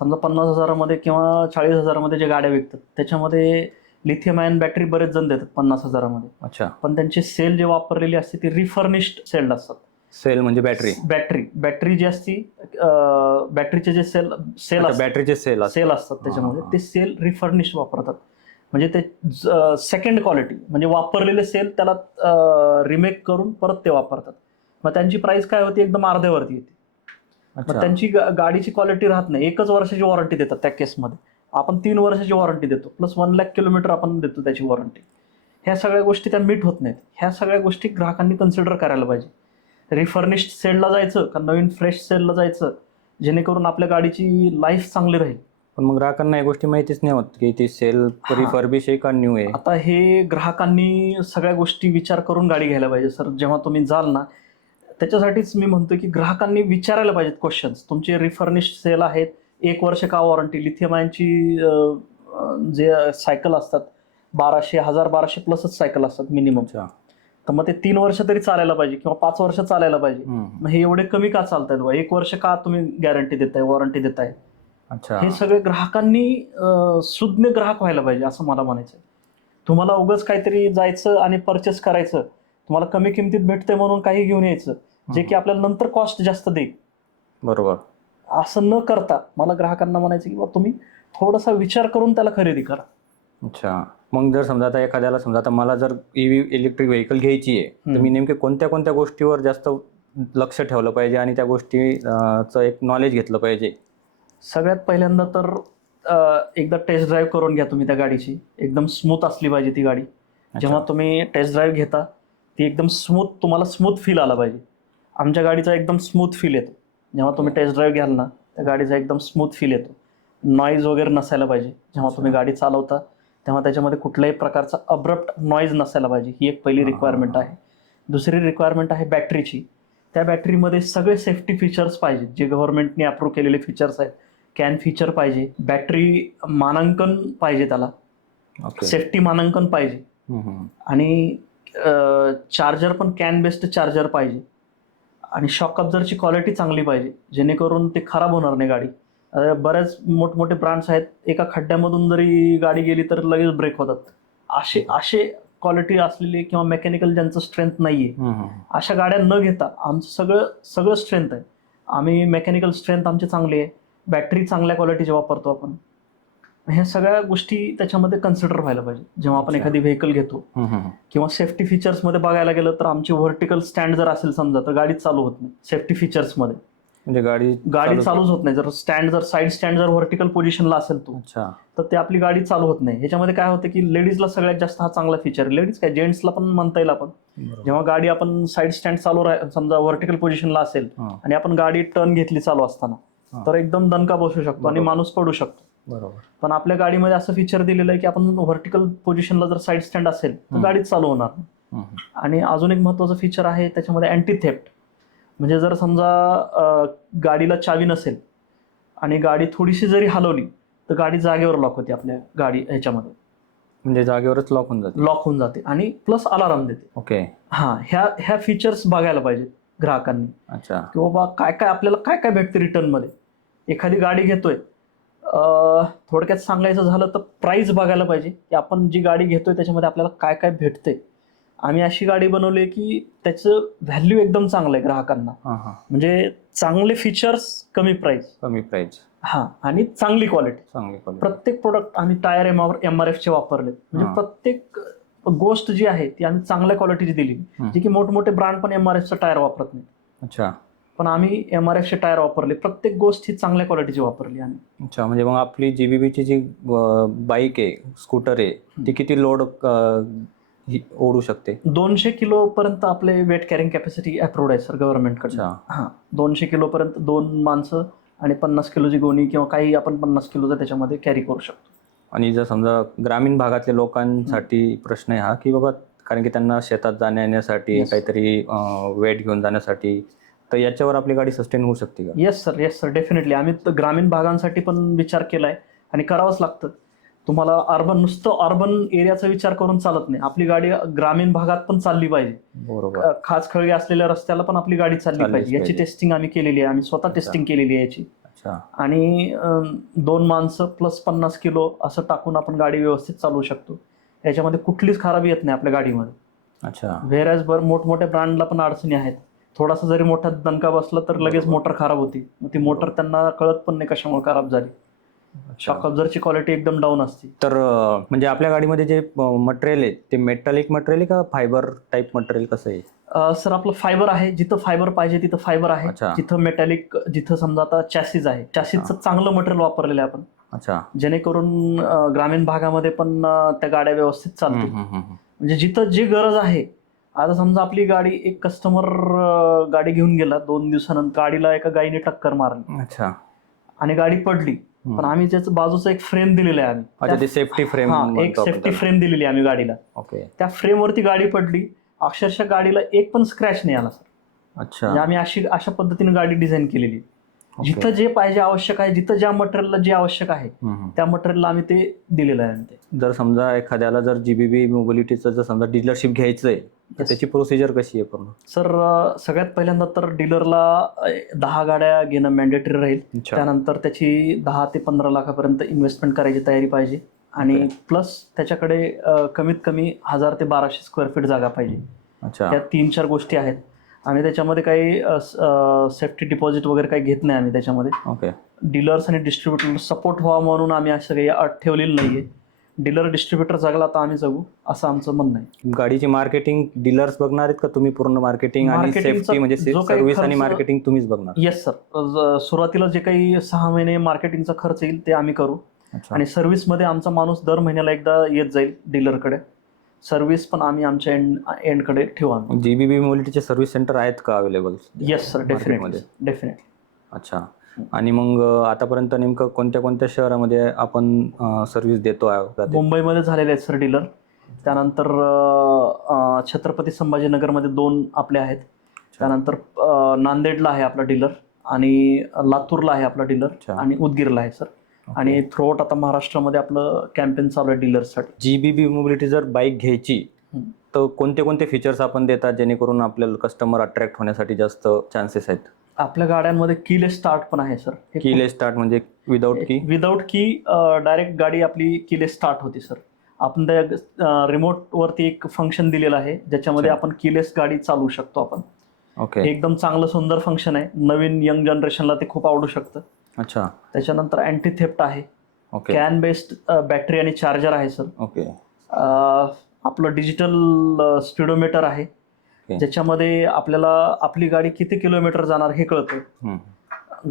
समजा 50,000मध्ये किंवा 40,000मध्ये जे गाड्या विकतात त्याच्यामध्ये लिथियम आयन बॅटरी बरेच जण देतात 50,000मध्ये. अच्छा. पण त्यांची सेल जे वापरलेली असते ती रिफर्निश्ड सेल असतात. सेल म्हणजे बॅटरी जी असती, बॅटरीचे जे सेल बॅटरीचे सेल असतात त्याच्यामध्ये ते सेल रिफर्निश वापरतात. म्हणजे ते सेकंड क्वालिटी, म्हणजे वापरलेले सेल त्याला रिमेक करून परत ते वापरतात. मग त्यांची प्राइस काय होती, एकदम अर्ध्यावरती येते. मग त्यांची गाडीची क्वालिटी राहत नाही. 1 वर्षाची वॉरंटी देतात त्या केसमध्ये. आपण 3 वर्षाची वॉरंटी देतो, प्लस 1 लाख किलोमीटर आपण देतो त्याची वॉरंटी. ह्या सगळ्या गोष्टी त्या मीट होत नाहीत. ह्या सगळ्या गोष्टी ग्राहकांनी कन्सिडर करायला पाहिजे. रिफर्निश्ड सेलला जायचं का नवीन फ्रेश सेलला जायचं, जेणेकरून आपल्या गाडीची लाईफ चांगली राहील. पण मग ग्राहकांना या गोष्टी माहितीच नाही होत की ती सेल रिफर्बिश आहे का न्यू आहे. आता हे ग्राहकांनी सगळ्या गोष्टी विचार करून गाडी घ्यायला पाहिजे सर. जेव्हा तुम्ही जाल ना, त्याच्यासाठीच मी म्हणतो की ग्राहकांनी विचारायला पाहिजेत क्वेश्चन्स. तुमचे रिफर्निश सेल आहेत, 1 वर्ष का वॉरंटी, लिथियम आयनची जे सायकल असतात 1200 प्लसच सायकल असतात मिनिमम. अच्छा. तर मग ते 3 वर्ष तरी चालायला पाहिजे किंवा 5 वर्ष चालायला पाहिजे. मग हे एवढे कमी का चालतायत बा? 1 वर्ष का तुम्ही गॅरंटी देताय, वॉरंटी देताय? अच्छा. हे सगळे ग्राहकांनी सुज्ञ ग्राहक व्हायला पाहिजे असं मला म्हणायचं. तुम्हाला उगाच काहीतरी जायचं आणि परचेस करायचं, तुम्हाला कमी किमतीत भेटतंय म्हणून काही घेऊन यायचं, जे की आपल्याला नंतर कॉस्ट जास्त देईल. बरोबर. असं न करता मला ग्राहकांना म्हणायचं की बा तुम्ही थोडासा विचार करून त्याला खरेदी करा. अच्छा. मग जर समजा आता एखाद्याला समजा आता मला जर इलेक्ट्रिक व्हेकल घ्यायची आहे, तर मी नेमके कोणत्या कोणत्या गोष्टीवर जास्त लक्ष ठेवलं पाहिजे आणि त्या गोष्टीचं एक नॉलेज घेतलं पाहिजे? सगळ्यात पहिल्यांदा तर एकदा टेस्ट ड्राईव्ह करून घ्या तुम्ही त्या गाडीची. एकदम स्मूथ असली पाहिजे ती गाडी. जेव्हा तुम्ही टेस्ट ड्राईव्ह घेता ती एकदम तुम्हाला स्मूथ फील आला पाहिजे. आमच्या गाडीचा एकदम स्मूथ फील येतो. जेव्हा तुम्ही टेस्ट ड्राईव्ह घ्याल ना, त्या गाडीचा एकदम स्मूथ फील येतो. नॉईज वगैरे नसायला पाहिजे. जेव्हा तुम्ही गाडी चालवता तेव्हा त्याच्यामध्ये कुठल्याही प्रकारचा अब्रप्ट नॉईज नसायला पाहिजे. ही एक पहिली रिक्वायरमेंट आहे. दुसरी रिक्वायरमेंट आहे बॅटरीची. त्या बॅटरीमध्ये सगळे सेफ्टी फीचर्स पाहिजेत, जे गव्हर्नमेंटने अप्रूव्ह केलेले फीचर्स आहेत. कॅन फीचर पाहिजे, बॅटरी मानांकन पाहिजे, त्याला सेफ्टी मानांकन पाहिजे, आणि चार्जर पण कॅन बेस्ड चार्जर पाहिजे, आणि शॉक अब्झर्वची क्वालिटी चांगली पाहिजे, जेणेकरून ते खराब होणार नाही गाडी. बऱ्याच मोठमोठे ब्रँड्स आहेत, एका खड्ड्यामधून जरी गाडी गेली तर लगेच ब्रेक होतात. असे क्वालिटी असलेले किंवा मेकॅनिकल ज्यांचं स्ट्रेंथ नाहीये, अशा गाड्या न घेता आमचं सगळं स्ट्रेंथ आहे. आम्ही मेकॅनिकल स्ट्रेंथ आमची चांगली आहे, बॅटरी चांगल्या क्वालिटीची वापरतो आपण. ह्या सगळ्या गोष्टी त्याच्यामध्ये कन्सिडर व्हायला पाहिजे जेव्हा आपण एखादी व्हेकल घेतो. किंवा सेफ्टी फीचर्समध्ये बघायला गेलं तर आमची व्हर्टिकल स्टँड जर असेल समजा, तर गाडी चालू होत नाही. सेफ्टी फीचर्समध्ये म्हणजे गाडी चालूच होत नाही. जर साईड स्टँड जर व्हर्टिकल पोझिशनला असेल तर ते आपली गाडी चालू होत नाही. ह्याच्यामध्ये काय होतं की लेडीजला सगळ्यात जास्त हा चांगला फीचर, लेडीज काय जेंट्सला पण म्हणता येईल आपण, जेव्हा गाडी आपण साईड स्टँड चालू समजा व्हर्टिकल पोझिशनला असेल आणि आपण गाडी टर्न घेतली चालू असताना, तर एकदम दणका बसू शकतो आणि माणूस पडू शकतो. बरोबर. पण आपल्या गाडीमध्ये असं फीचर दिलेलं आहे की आपण व्हर्टिकल पोझिशनला जर साईड स्टँड असेल तर गाडीच चालू होणार. आणि अजून एक महत्वाचं फीचर आहे त्याच्यामध्ये, अँटी थेफ्ट. म्हणजे जर समजा गाडीला चावी नसेल आणि गाडी थोडीशी जरी हलवली तर गाडी जागेवर लॉक होते आपल्या गाडी ह्याच्यामध्ये, म्हणजे जागेवरच लॉक होऊन जाते आणि प्लस अलार्म देते. ओके. ह्या फीचर्स बघायला पाहिजे ग्राहकांनी. अच्छा. की बाबा आपल्याला काय भेटते रिटर्नमध्ये. एखादी गाडी घेतोय, थोडक्यात सांगायचं झालं तर प्राइस बघायला पाहिजे की आपण जी गाडी घेतोय त्याच्यामध्ये आपल्याला काय भेटतंय. आम्ही अशी गाडी बनवली की त्याचं व्हॅल्यू एकदम चांगलं आहे ग्राहकांना. म्हणजे चांगले फीचर्स, कमी प्राइस, आणि चांगली क्वालिटी. प्रत्येक प्रोडक्ट आम्ही टायर MRF चे वापरले. म्हणजे प्रत्येक गोष्ट जी आहे ती आम्ही चांगल्या क्वालिटीची दिली, जी की मोठमोठे ब्रँड पण MRF चं टायर वापरत नाही. अच्छा. पण आम्ही MRF चे टायर वापरले. प्रत्येक गोष्ट ही चांगल्या क्वालिटीची वापरली आम्ही. अच्छा. म्हणजे मग आपली GBBची जी बाईक आहे, स्कूटर आहे, ती किती लोड ओढू शकते? 200 किलो पर्यंत आपले वेट कॅरिंग कॅपॅसिटी अप्रूव्ड आहे सर गव्हर्नमेंटकडे. 200 किलो पर्यंत 2 माणसं आणि 50 किलोची गोणी किंवा काही आपण 50 किलोचं त्याच्यामध्ये कॅरी करू शकतो. आणि जर समजा ग्रामीण भागातल्या लोकांसाठी प्रश्न आहे हा, की बाबा कारण की त्यांना शेतात जाण्यासाठी काहीतरी वेट घेऊन जाण्यासाठी, तर याच्यावर आपली गाडी सस्टेन होऊ शकते का? Yes sir, definitely. आम्ही ग्रामीण भागांसाठी पण विचार केलाय आणि करावंच लागतं. तुम्हाला नुसतं अर्बन एरियाचा विचार करून चालत नाही. आपली गाडी ग्रामीण भागात पण चालली पाहिजे. बरोबर. खाचखळगे असलेल्या रस्त्याला पण आपली गाडी चालली पाहिजे. याची टेस्टिंग आम्ही केलेली आहे. आम्ही स्वतः टेस्टिंग केलेली आहे याची. आणि 2 माणसं प्लस 50 किलो असं टाकून आपण गाडी व्यवस्थित चालवू शकतो. याच्यामध्ये कुठलीच खराबी येत नाही आपल्या गाडीमध्ये. अच्छा. व्हेरॅज मोठमोठ्या ब्रँडला पण अडचणी आहेत. थोडासा जरी मोठा दणका बसला तर लगेच मोटर खराब होती. मग ती मोटर त्यांना कळत पण नाही कशामुळे खराब झाली. शॉक अब्झर्वची क्वालिटी एकदम डाऊन असते. तर म्हणजे आपल्या गाडीमध्ये जे मटेरियल आहे ते मेटॅलिक मटेरियल आहे का फायबर टाईप मटेरियल कसं आहे? सर आपलं फायबर आहे. जिथं फायबर पाहिजे तिथं फायबर आहे. जिथं मेटॅलिक, जिथं समजा आता चॅसिस आहे, चॅसिसचं चांगलं मटेरियल वापरलेलं आहे आपण. अच्छा. जेणेकरून ग्रामीण भागामध्ये पण त्या गाड्या व्यवस्थित चालतील. म्हणजे जिथं जी गरज आहे. आता समजा आपली गाडी, एक कस्टमर गाडी घेऊन गेला, 2 दिवसानंतर गाडीला एका गायीने टक्कर मारली. अच्छा. आणि गाडी पडली. पण आम्ही त्याचं बाजूचं एक फ्रेम दिलेलं आहे अच्छा, ते सेफ्टी फ्रेम एक सेफ्टी फ्रेम दिलेली आहे आम्ही गाडीला. ओके. त्या फ्रेमवरती गाडी पडली, अक्षरशः गाडीला एक पण स्क्रॅच नाही आला सर. अच्छा. म्हणजे आम्ही अशा पद्धतीने गाडी डिझाईन केलेली. जिथं जे पाहिजे आवश्यक आहे, जिथं ज्या मटेरियलला जे आवश्यक आहे त्या मटेरियलला आम्ही ते दिलेलं आहे. जर समजा एखाद्याला जर जीबीबी मोबिलिटीचं जर समजा डीलरशिप घ्यायचंय तर त्याची प्रोसिजर कशी आहे पूर्ण? सर सगळ्यात पहिल्यांदा तर डीलरला 10 गाड्या घेणं मॅन्डेटरी राहील. त्यानंतर त्याची 10 ते 15 लाखापर्यंत इन्व्हेस्टमेंट करायची तयारी पाहिजे आणि प्लस त्याच्याकडे कमीत कमी 1000 ते 1200 स्क्वेअर फीट जागा पाहिजे. अच्छा. त्या 3-4 गोष्टी आहेत. आणि त्याच्यामध्ये काही सेफ्टी डिपॉझिट वगैरे काही घेत नाही आम्ही त्याच्यामध्ये. ओके. डीलर्स आणि डिस्ट्रीब्युटर सपोर्ट व्हावा म्हणून आम्ही असं काही अट ठेवलेली नाहीये. डीलर डिस्ट्रीब्युटर जगला तर आम्ही जगू असं आमचं म्हणणं आहे. गाडीची मार्केटिंग डीलर्स बघणार आहेत का तुम्ही? पूर्ण मार्केटिंग आणि सेफ्टी म्हणजे सर्व्हिस आणि मार्केटिंग तुम्हीच बघणार? Yes sir. सुरुवातीला जे काही 6 महिने मार्केटिंगचा खर्च येईल ते आम्ही करू. आणि सर्व्हिसमध्ये आमचा माणूस दर महिन्याला एकदा येत जाईल डीलरकडे. सर्व्हिस पण आम्ही आमच्या एंडकडे ठेवू आम्ही. जीबीबी मोबिलिटीचे सर्व्हिस सेंटर आहेत का अवेलेबल? Yes sir, definitely. अच्छा. आणि मग आतापर्यंत नेमकं कोणत्या कोणत्या शहरामध्ये आपण सर्व्हिस देतो आहे? मुंबईमध्ये झालेले आहेत सर डीलर. त्यानंतर छत्रपती संभाजीनगरमध्ये 2 आपले आहेत. त्यानंतर नांदेडला आहे आपला डीलर आणि लातूरला आहे आपला डीलर आणि उदगीरला आहे सर. आणि थ्रूआउट आता महाराष्ट्रामध्ये आपलं कॅम्पेन चालू आहे डीलर्ससाठी. जीबीबी मोबिलिटी जर बाईक घ्यायची तर कोणते कोणते फीचर्स आपण देतात जेणेकरून आपल्याला कस्टमर अट्रॅक्ट होण्यासाठी जास्त चान्सेस आहेत? आपल्या गाड्यांमध्ये कीलेस स्टार्ट पण आहे सर. कीलेस स्टार्ट म्हणजे विदाऊट की डायरेक्ट गाडी आपली कीलेस स्टार्ट होती सर. आपण त्या रिमोट वरती एक फंक्शन दिलेलं आहे ज्याच्यामध्ये आपण कीलेस गाडी चालवू शकतो आपण. ओके. एकदम चांगलं सुंदर फंक्शन आहे. नवीन यंग जनरेशनला ते खूप आवडू शकतं. अच्छा. त्याच्यानंतर अँटी थेफ्ट आहे. ओके. कॅन बेस्ड बॅटरी आणि चार्जर आहे सर. ओके. आपलं डिजिटल स्पीडोमीटर आहे ज्याच्यामध्ये आपल्याला आपली गाडी किती किलोमीटर जाणार हे कळतं.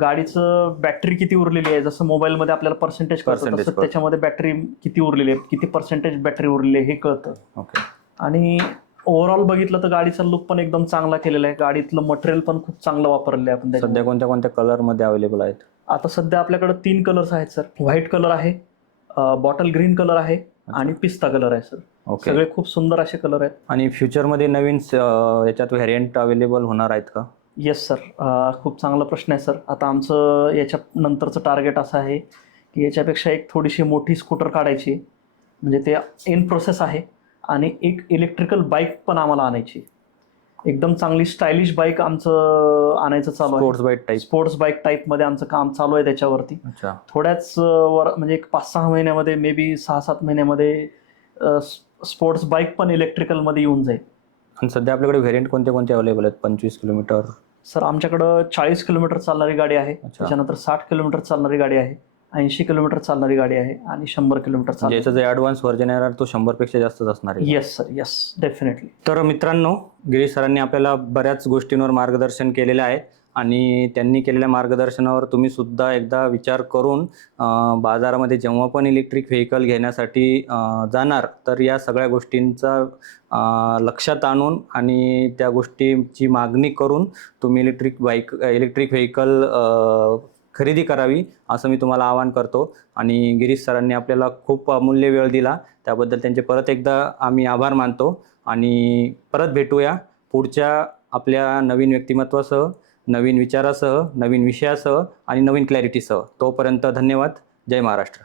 गाडीचं बॅटरी किती उरलेली आहे, जसं मोबाईलमध्ये आपल्याला पर्सेंटेज कळतं तसं त्याच्यामध्ये बॅटरी किती उरलेली आहे, किती पर्सेंटेज बॅटरी उरलेली आहे हे कळतं. ओके. आणि ओव्हरऑल बघितलं तर गाडीचा लुक पण एकदम चांगला केलेला आहे. गाडीतलं मटेरियल पण खूप चांगलं वापरलेलं आहे आपण. सध्या कोणत्या कोणत्या कलरमध्ये अवेलेबल आहेत? आता सध्या आपल्याकडे 3 कलर्स आहेत सर. व्हाईट कलर आहे, बॉटल ग्रीन कलर आहे आणि पिस्ता कलर आहे सर. सगळे खूप सुंदर असे कलर आहेत. आणि फ्युचरमध्ये नवीन याच्यात व्हेरियंट अवेलेबल होणार आहेत का? Yes sir. खूप चांगला प्रश्न आहे सर. आता आमचं याच्या नंतरचं टार्गेट असं आहे की याच्यापेक्षा एक थोडीशी मोठी स्कूटर काढायची, म्हणजे ते इन प्रोसेस आहे. आणि एक इलेक्ट्रिकल बाईक पण आम्हाला आणायची, एकदम चांगली स्टायलिश बाईक आमचं आणायचं चालू आहे. स्पोर्ट्स बाईक टाईपमध्ये आमचं काम चालू आहे त्याच्यावरती. थोड्याच म्हणजे एक 5-6 महिन्यामध्ये, मे बी 6-7 महिन्यामध्ये स्पोर्ट्स बाईक पण इलेक्ट्रिकलमध्ये येऊन जाईल. आणि सध्या आपल्याकडे व्हेरियंट कोणते कोणते अवेलेबल आहेत? 25 किलोमीटर सर आमच्याकडं 40 किलोमीटर चालणारी गाडी आहे. त्याच्यानंतर 60 किलोमीटर चालणारी गाडी आहे, 80 किलोमीटर चालणारी गाडी आहे आणि 100 किलोमीटर चालणारी. याचा जो ॲडव्हान्स व्हर्जन आहे तो 100 पेक्षा जास्तच असणार आहे. Yes sir, yes, definitely. तर मित्रांनो, गिरीश सरांनी आपल्याला बऱ्याच गोष्टींवर मार्गदर्शन केलेलं आहे आणि त्यांनी केलेल्या मार्गदर्शनावर तुम्ही सुद्धा एकदा विचार करून बाजारामध्ये जेव्हा पण इलेक्ट्रिक व्हेकल घेण्यासाठी जाणार तर या सगळ्या गोष्टींचा लक्षात आणून आणि त्या गोष्टीची मागणी करून तुम्ही इलेक्ट्रिक व्हेकल खरेदी करावी असं मी तुम्हाला आवाहन करतो. आणि गिरीश सरांनी आपल्याला खूप अमूल्य वेळ दिला त्याबद्दल त्यांचे परत एकदा आम्ही आभार मानतो. आणि परत भेटूया पुढच्या आपल्या नवीन व्यक्तिमत्वासह, नवीन विचारासह, नवीन विषयासह आणि नवीन क्लॅरिटीसह. तोपर्यंत धन्यवाद. जय महाराष्ट्र.